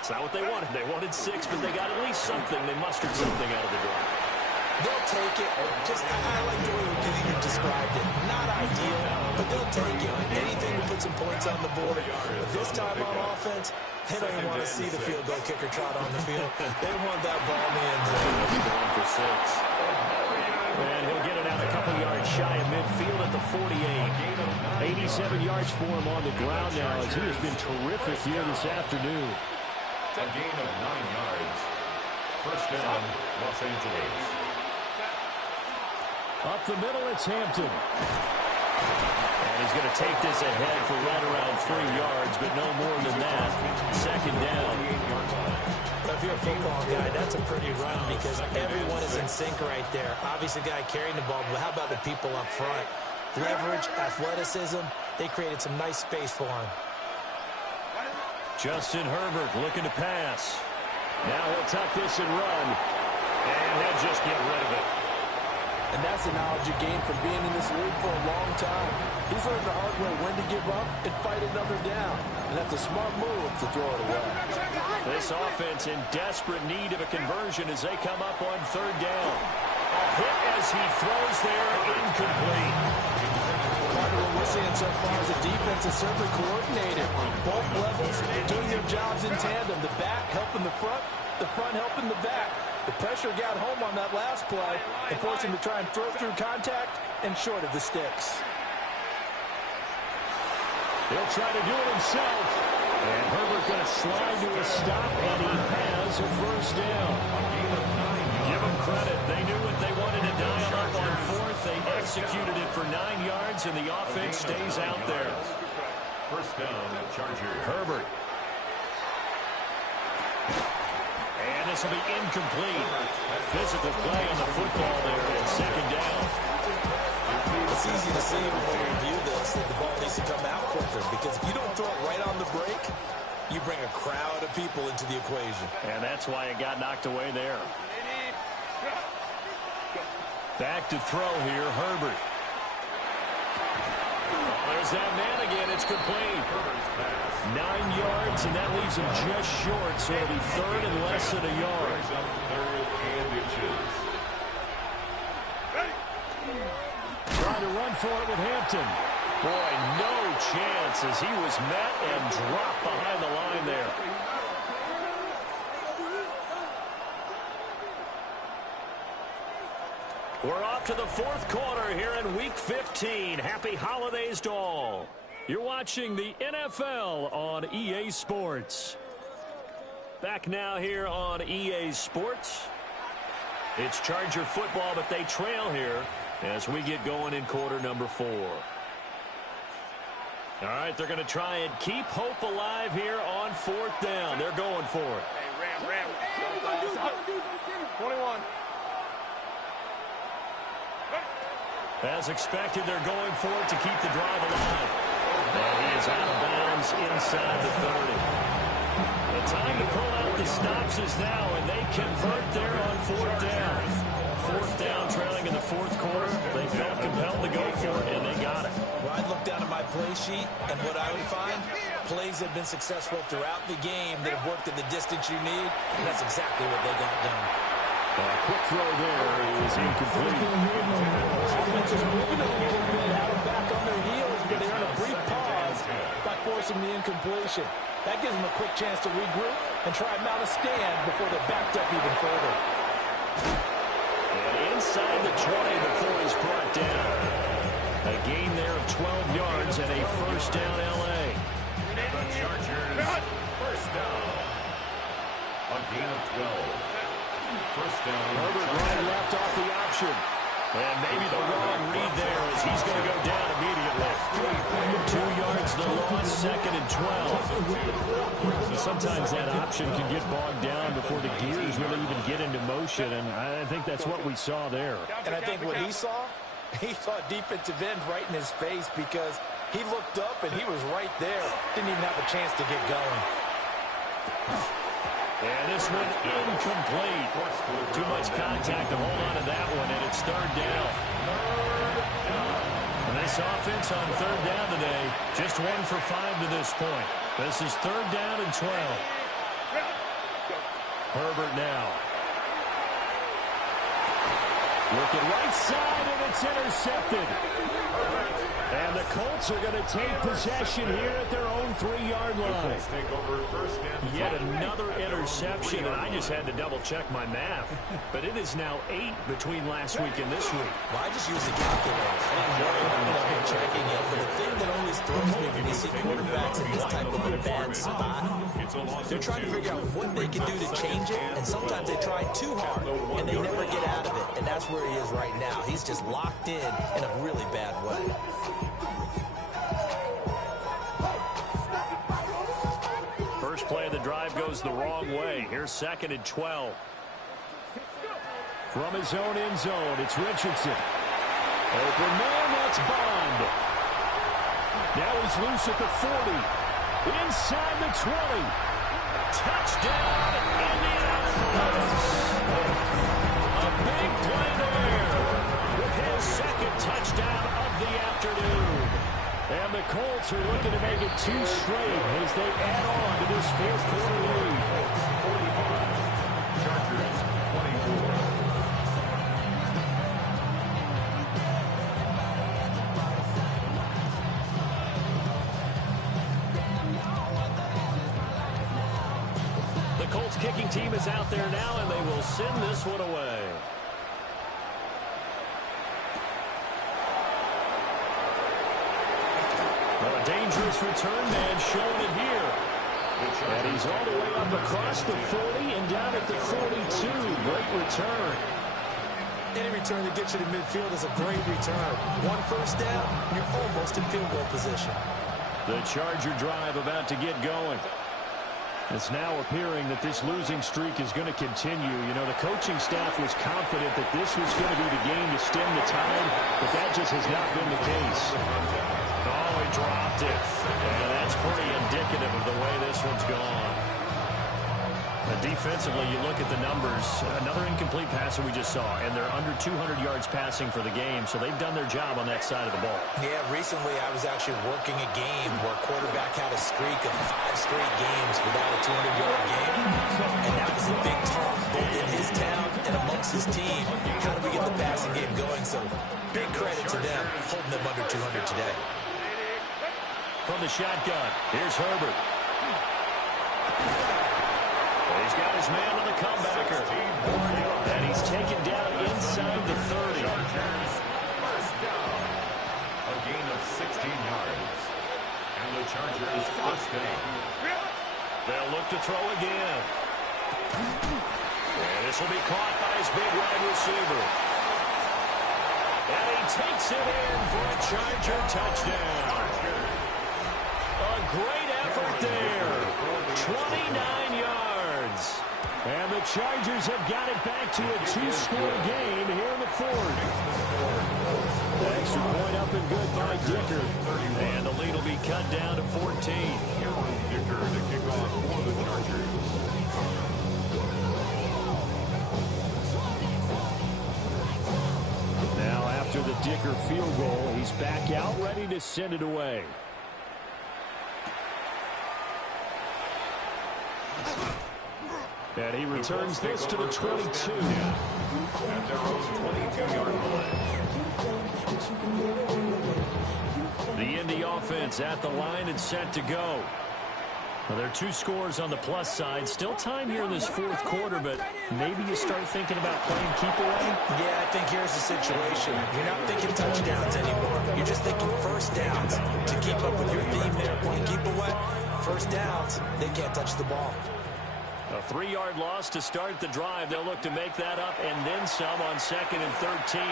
It's not what they wanted. They wanted 6, but they got at least something. They mustered something out of the drive. They'll take it. Just, I like the way you described it. Not ideal, but they'll take it. Anything to put some points on the board. But this time on offense, they don't even want to see the field goal kicker trot on the field. They want that ball in the end zone. He'll be going for 6. And he'll get it out a couple yards shy of midfield at the 48. 87 yards for him on the ground now as he has been terrific here this afternoon. A gain of 9 yards. First down, Los Angeles. Up the middle, it's Hampton. And he's going to take this ahead for right around 3 yards, but no more than that. Second down. If you're a football guy, that's a pretty run because everyone is in sync right there. Obviously, the guy carrying the ball, but how about the people up front? Leverage, athleticism, they created some nice space for him. Justin Herbert looking to pass. Now he'll tuck this and run. And he'll just get rid of it. And that's the knowledge you gain from being in this league for a long time. He's learned the hard way when to give up and fight another down. And that's a smart move to throw it away. This offense in desperate need of a conversion as they come up on third down. A hit as he throws there, incomplete. Part of what we're seeing so far is the defense is certainly coordinated. Both levels doing their jobs in tandem. The back helping the front helping the back. The pressure got home on that last play and forced him to try and throw through contact and short of the sticks. He'll try to do it himself. And Herbert going to slide to a stop, and he has a first down. Give them credit. They knew what they wanted to dial up on fourth. They executed it for 9 yards, and the offense stays out there. First down, Chargers. Herbert. And this will be incomplete. Physical play on the football there at second down. It's easy to see when we review this that the ball needs to come out quicker because if you don't throw it right on the break, you bring a crowd of people into the equation. And that's why it got knocked away there. Back to throw here, Herbert. There's that man again. It's complete. 9 yards, and that leaves him just short, so it'll be third and less than a yard. Third and inches. Trying to run for it with Hampton. Boy, no chance as he was met and dropped behind the line there. We're off to the fourth quarter here in Week 15. Happy holidays to all. You're watching the NFL on EA Sports. Back now here on EA Sports. It's Charger football, but they trail here as we get going in quarter number 4. All right, they're going to try and keep hope alive here on fourth down. They're going for it. Hey, Ram. 21. As expected, they're going for it to keep the drive alive. And he is out of bounds inside the 30. The time to pull out the stops is now, and they convert there on fourth down. Fourth down, trailing in the fourth quarter. They felt compelled to go for it, and they got it. Well, I'd look down at my play sheet, and what I would find, plays have been successful throughout the game that have worked in the distance you need, and that's exactly what they got done. A quick throw there is incomplete. Offense is moving a little bit, out of back on their heels, but they earn a brief pause by forcing the incompletion. That gives them a quick chance to regroup and try and mount a stand before they're backed up even further. And inside the 20 before he's brought down. A gain there of 12 yards and a first down L.A. The Chargers, first down. A gain of 12. First down. Herbert right left off the option. And maybe the wrong read there as he's going to go down immediately. 2 yards the loss, second and 12. So sometimes that option can get bogged down before the gears really even get into motion, and I think that's what we saw there. And I think what he saw a defensive end right in his face because he looked up and he was right there. Didn't even have a chance to get going. And this one incomplete. Too much contact to hold on to that one, and it's third down. And this offense on third down today, just 1 for 5 to this point. This is third down and 12. Herbert now. Looking right side, and it's intercepted. And the Colts are going to take possession here at their own 3-yard line. Take over first and Yet another interception, and I just had to double-check my math. But it is now 8 between last week and this week. Well, I just use the calculator. I didn't worry about checking it. But the thing that always throws me when you see quarterbacks in this type of a bad spot, they're trying to figure out what they can do to change it, and sometimes they try too hard, and they never get out of it. And that's where he is right now. He's just locked in a really bad way. First play of the drive goes the wrong way. Here's 2nd and 12. From his own end zone, it's Richardson. Open man, that's Bond. Now he's loose at the 40. Inside the 20. Touchdown, Indianapolis. A big play there with his 2nd touchdown of the afternoon. And the Colts are looking to make it 2 straight as they add on to this 4th quarter lead. 45. Chargers 24. The Colts kicking team is out there now, and they will send this one away. A dangerous return man showing it here. And he's all the way up across the 40 and down at the 42. Great return. Any return that gets you to midfield is a great return. 1 first down, you're almost in field goal position. The Charger drive about to get going. It's now appearing that this losing streak is going to continue. You know, the coaching staff was confident that this was going to be the game to stem the tide, but that just has not been the case. Oh, he dropped it. And that's pretty indicative of the way this one's gone. Defensively, you look at the numbers. Another incomplete passer we just saw, and they're under 200 yards passing for the game, so they've done their job on that side of the ball. Yeah, recently I was actually working a game where a quarterback had a streak of 5 straight games without a 200-yard game, and that was a big talk both in his town and amongst his team. How do we get the passing game going? So big credit to them holding them under 200 today. From the shotgun, here's Herbert. He's got his man on the comebacker. And he's taken down inside the 30. First down. A gain of 16 yards. And the Chargers first down. They'll look to throw again. And this will be caught by his big wide receiver. And he takes it in for a Charger touchdown. A great effort there. 29 yards. And the Chargers have got it back to a 2-score game here in the 4th. Extra point up and good by Dicker. And the lead will be cut down to 14. Dicker to kick off for the Chargers. Now after the Dicker field goal, he's back out ready to send it away. And he returns this to the 22. At their own 22-yard line. The Indy offense at the line and set to go. Well, there are 2 scores on the plus side. Still time here in this 4th quarter, but maybe you start thinking about playing keep away? Yeah, I think here's the situation. You're not thinking touchdowns anymore. You're just thinking first downs. To keep up with your theme there, playing keep away, first downs, they can't touch the ball. A 3-yard loss to start the drive. They'll look to make that up and then some on 2nd and 13.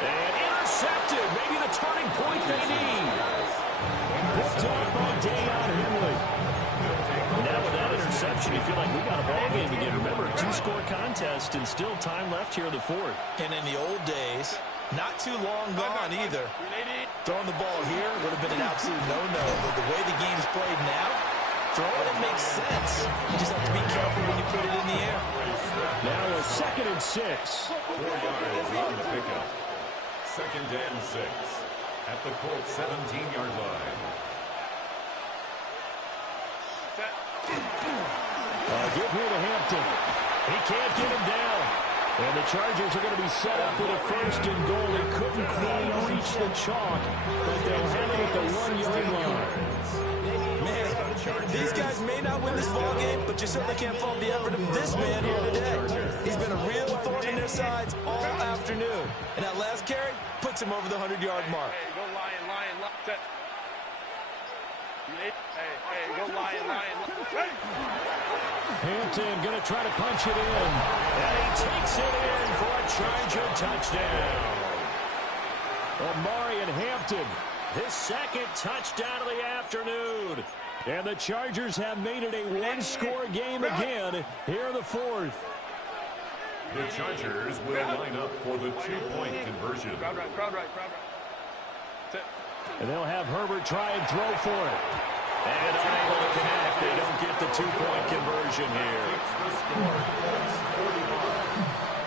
And intercepted. Maybe the turning point they need. Picked up by Deion Henley. Now with that interception, you feel like we got a ball game again. Remember, a 2-score contest and still time left here in the 4th. And in the old days, not too long gone either. Throwing the ball here would have been an absolute no-no. But the way the game's played now, throwing it makes sense. You just have to be careful when you put it in the air. Now a 2nd and 6. 4 yards on the pickup. 2nd and 6 at the Colts 17-yard line. Give here to Hampton. He can't get him down. And the Chargers are going to be set up with a 1st and goal. They couldn't quite reach the chalk, but they'll have it at the 1-yard line. Man, These guys may not win this ball game, but you certainly can't fault the effort of this man here today. He's been a real thorn in their sides all afternoon. And that last carry puts him over the 100-yard mark. Hey, go Lion, set. Hey, go Lion. Hey. Hampton going to try to punch it in. And he takes it in for a Charger touchdown. Omarion Hampton, his second touchdown of the afternoon. And the Chargers have made it a one-score game again here in the fourth. The Chargers will line up for the two-point conversion. Crowd right. And they'll have Herbert try and throw for it. And unable to connect. They don't get the two-point conversion here. The score, 41.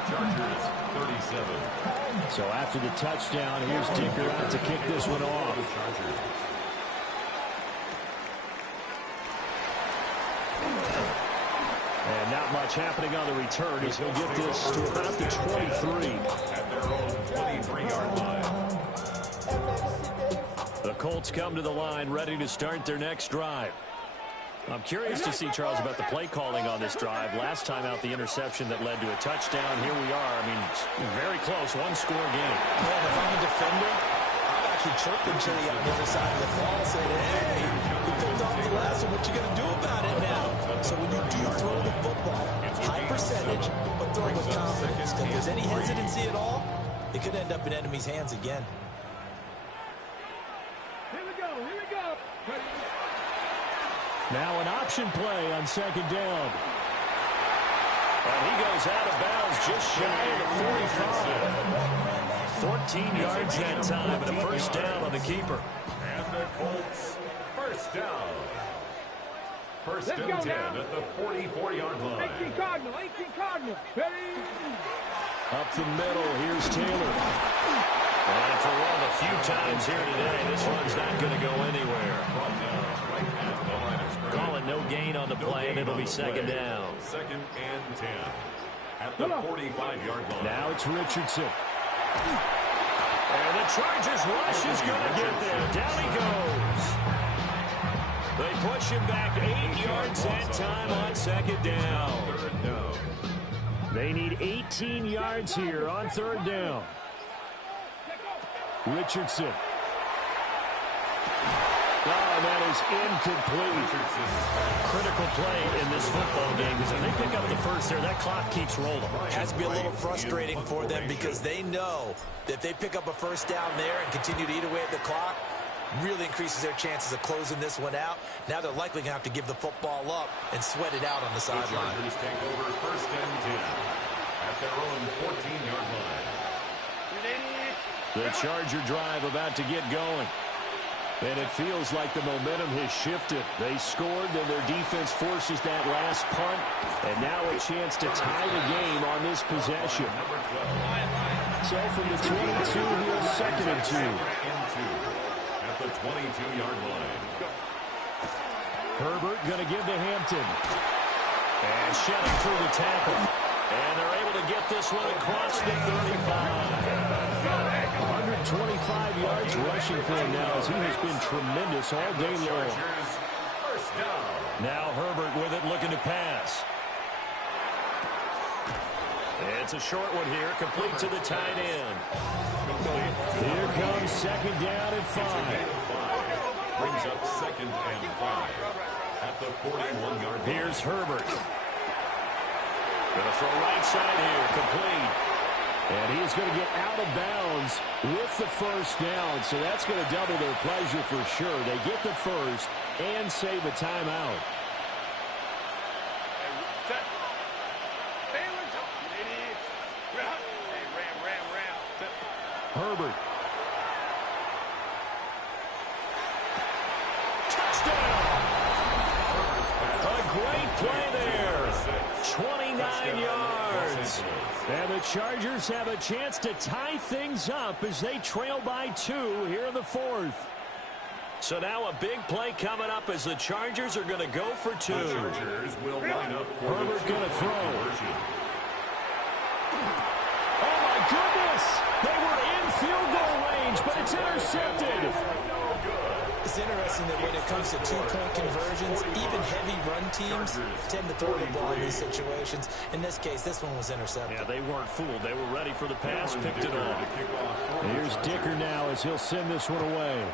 Chargers 37. So after the touchdown, here's Dicker out to kick this one off. And not much happening on the return as he'll get this to about the 23. At their own 23-yard line. The Colts come to the line ready to start their next drive. I'm curious to see, Charles, about the play calling on this drive. Last time out, the interception that led to a touchdown. Here we are. I mean, very close, one-score game. Man, if I'm a defender, I'm actually chirping Chili on the other side of the ball saying, hey, you picked off the last one. What you going to do about it now? So when you do throw the football, high percentage, but throw with confidence. Because if there's any hesitancy at all, it could end up in enemy's hands again. Here we go. Now an option play on second down. And he goes out of bounds just shy of the 45. 14 yards that time, and a first down on the keeper. And the Colts, first down. First and 10 at the 44-yard line. 18 Cardinal. Ready? Up the middle, here's Taylor. And for one of the few times here today, this one's not going to go anywhere. Call it no gain on the play, and it'll be second down. Second and 10 at the 45-yard line. Now it's Richardson. And the Chargers rush is going to get there. Down he goes. They push him back 8 yards that time on second down. Third down. They need 18 yards here on third down. Richardson. Oh, that is incomplete. Critical play in this football game because if they pick up the first there, that clock keeps rolling. It has to be a little frustrating for them because they know that if they pick up a first down there and continue to eat away at the clock, really increases their chances of closing this one out. Now they're likely going to have to give the football up and sweat it out on the sideline. The Chargers take over first and 10 at their own 14-yard line. The Charger drive about to get going. And it feels like the momentum has shifted. They scored, then their defense forces that last punt. And now a chance to tie the game on this possession. So from the 22, here's second and 2. At the 22-yard line. Herbert going to give to Hampton. And shedding through the tackle. And they're able to get this one across the 35. 125 yards rushing for him now as he has been tremendous all day long. Now Herbert with it looking to pass. It's a short one here, complete to the tight end. Here comes second down and 5. Brings up second and 5 at the 41-yard line. Here's Herbert. Gonna throw right side here, complete. And he's going to get out of bounds with the first down. So that's going to double their pleasure for sure. They get the first and save a timeout. Herbert. Touchdown! A great play there. 29 yards. And the Chargers have a chance to tie things up as they trail by 2 here in the fourth. So now a big play coming up as the Chargers are going to go for 2. The Chargers will line up for Herbert going to throw. Oh, my goodness! They were in field goal range, but it's intercepted. No good. It's interesting that when it comes to two-point conversions, even heavy run teams tend to throw the ball in these situations. In this case, this one was intercepted. Yeah, they weren't fooled. They were ready for the pass, picked it off. Here's Dicker now as he'll send this one away.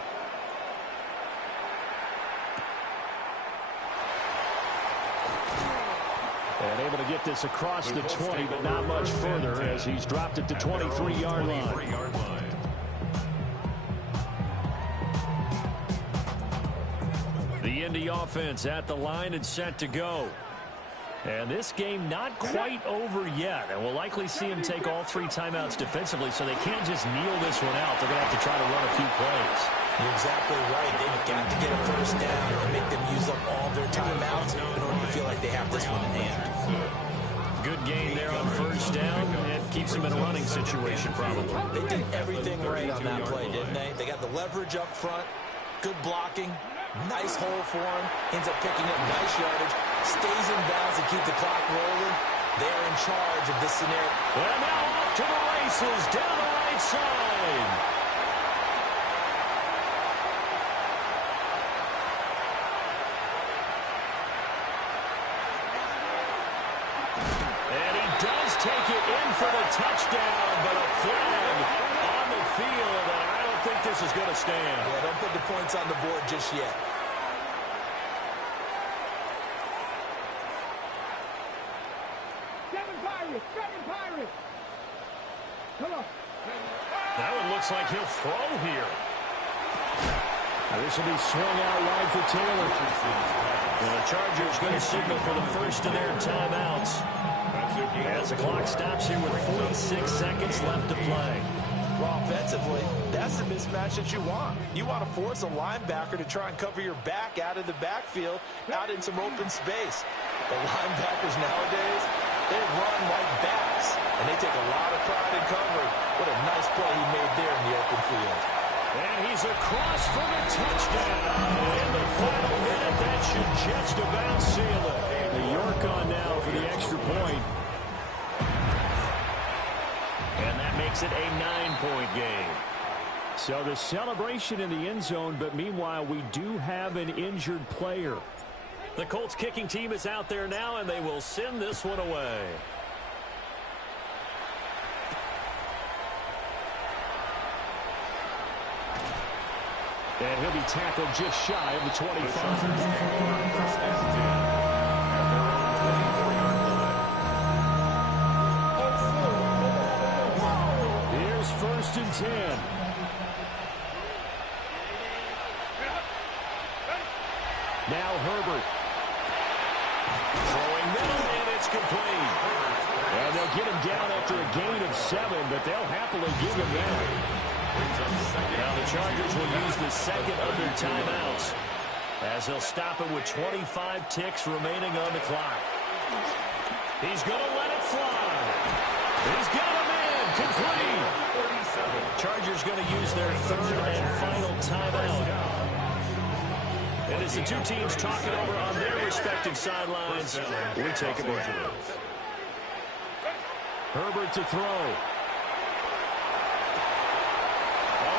And able to get this across the 20, but not much further as he's dropped it to 23-yard line. The Indy offense at the line and set to go. And this game not quite over yet. And we'll likely see him take all 3 timeouts defensively, so they can't just kneel this one out. They're going to have to try to run a few plays. You're exactly right. They've got to get a first down and make them use up all their timeouts in order to feel like they have this one in hand. Good game there on first down. It keeps them in a running situation probably. They did everything right on that play, didn't they? They got the leverage up front, good blocking, nice hole for him, ends up picking up nice yardage, stays in bounds to keep the clock rolling. They're in charge of this scenario. And now off to the races down the right side. Take it in for the touchdown, but a flag on the field, and I don't think this is going to stand. Yeah, don't put the points on the board just yet. Seven Pirates! Come on. That one looks like he'll throw here. Now this will be swung out wide for Taylor. And the Chargers going to signal for the first of their timeouts. As the clock stops here with 46 seconds left to play. Well, offensively, that's the mismatch that you want. You want to force a linebacker to try and cover your back out of the backfield, out in some open space. The linebackers nowadays, they run like backs, and they take a lot of pride in covering. What a nice play he made there in the open field. And he's across for the touchdown. In the final minute, that should just about seal it. The York on now for the extra point. And that makes it a 9-point game. So the celebration in the end zone, but meanwhile, we do have an injured player. The Colts kicking team is out there now, and they will send this one away. And he'll be tackled just shy of the 25. Here's 1st and 10. Now Herbert. Throwing middle, and it's complete. And they'll get him down after a gain of 7, but they'll happily give him that. Now the Chargers will use the second of their timeouts as they'll stop it with 25 ticks remaining on the clock. He's going to let it fly. He's got him in. Complete. Chargers going to use their third and final timeout. And as the two teams talking over on their respective sidelines, we take a break. Herbert to throw.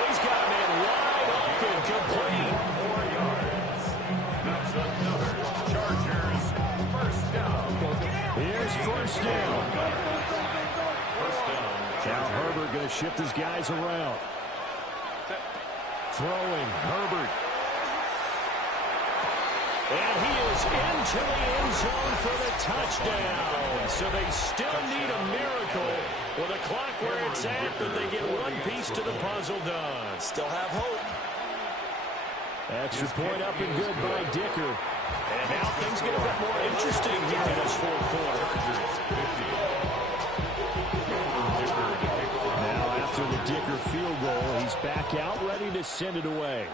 He's got him in wide open, complete. 4 yards. That's another Chargers first down. Here's first down. First down. Now Herbert going to shift his guys around. Throwing, Herbert. And he is into the end zone for the touchdown. So they still need a miracle with a clock where it's at, but they get one piece to the puzzle done. Still have hope. Extra point up and good by Dicker. And now things get a bit more interesting here in this fourth quarter. Now after the Dicker field goal, he's back out ready to send it away.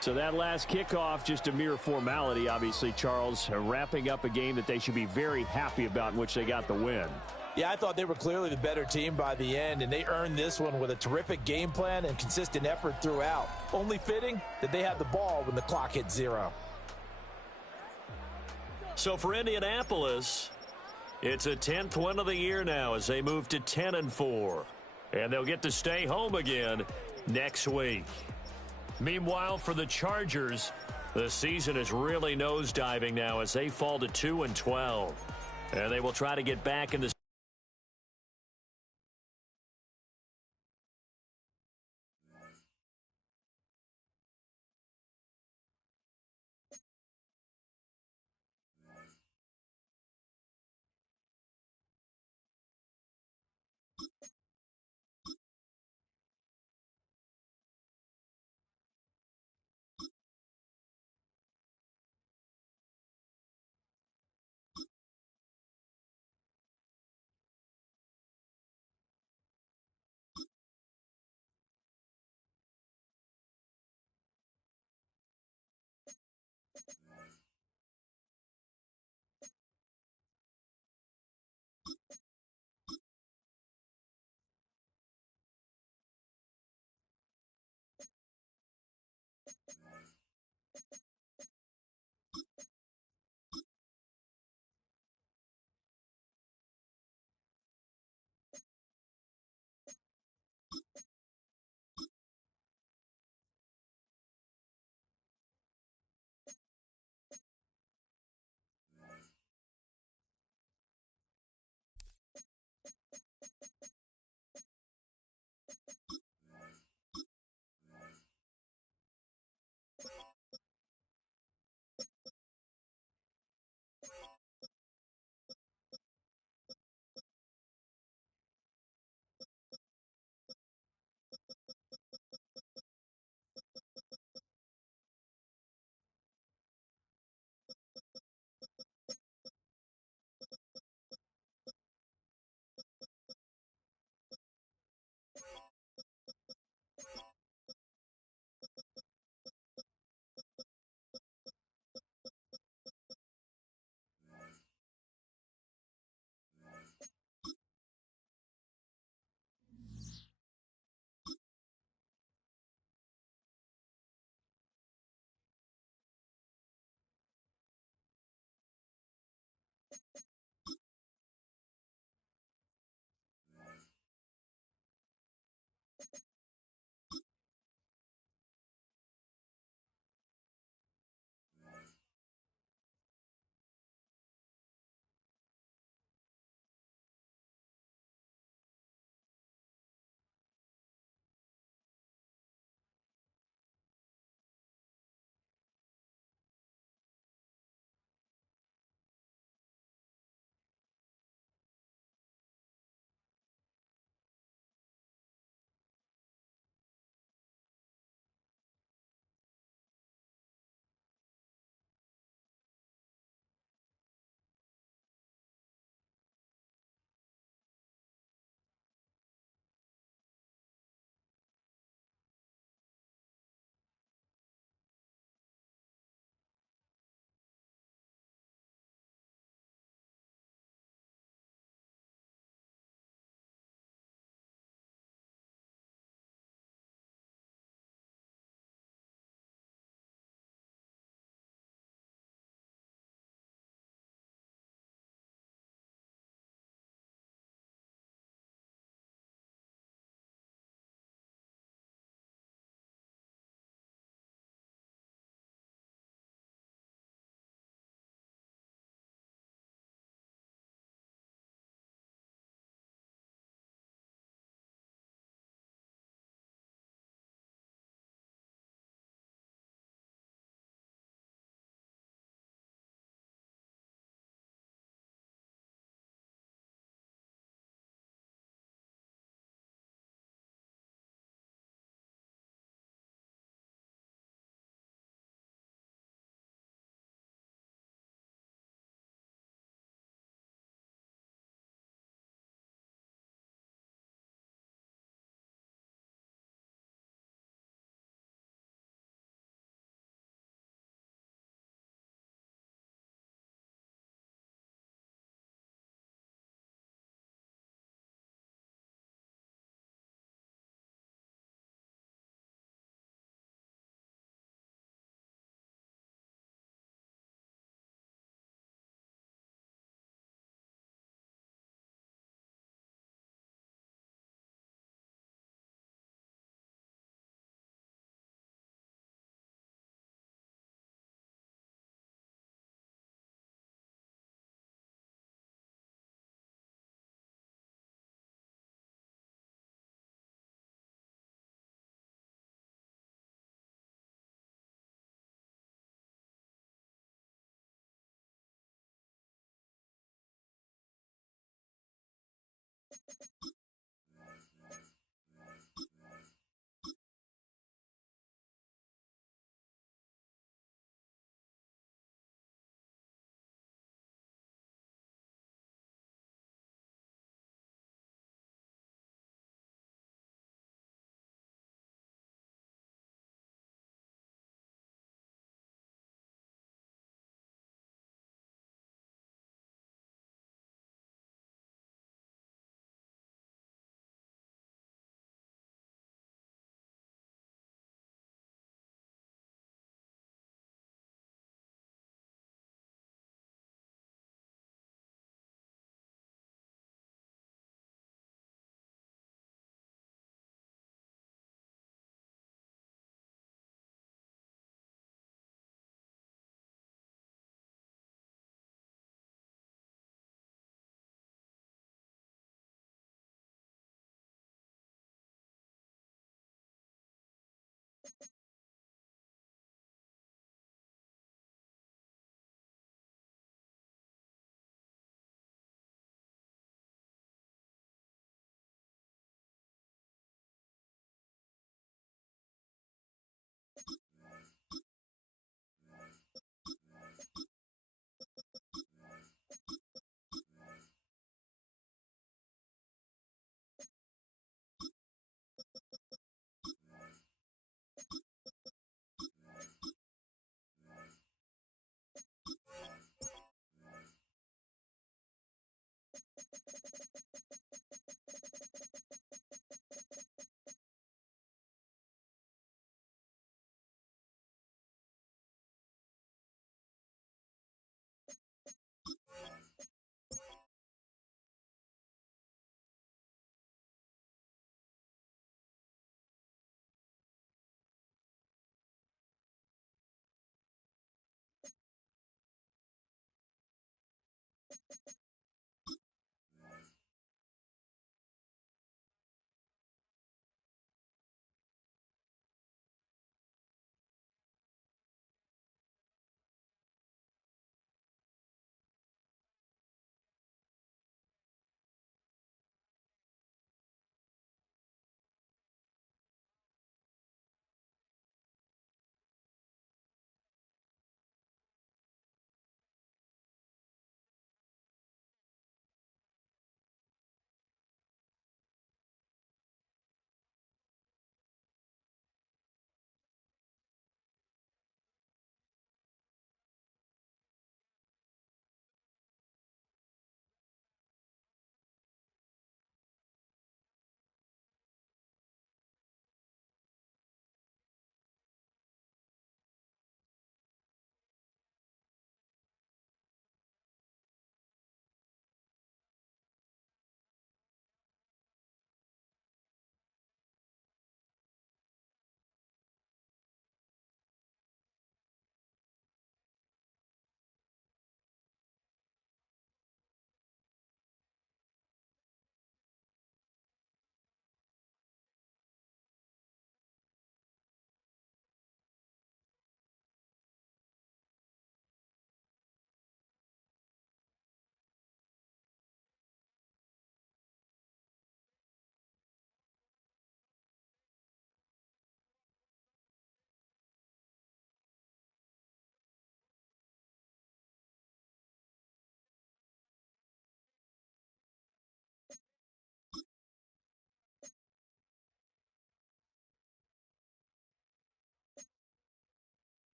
So that last kickoff, just a mere formality, obviously, Charles, wrapping up a game that they should be very happy about in which they got the win. Yeah, I thought they were clearly the better team by the end, and they earned this one with a terrific game plan and consistent effort throughout. Only fitting that they had the ball when the clock hit 0. So for Indianapolis, It's a 10th win of the year now as they move to 10-4. And they'll get to stay home again next week. Meanwhile, for the Chargers, the season is really nosediving now as they fall to 2-12. And they will try to get back in the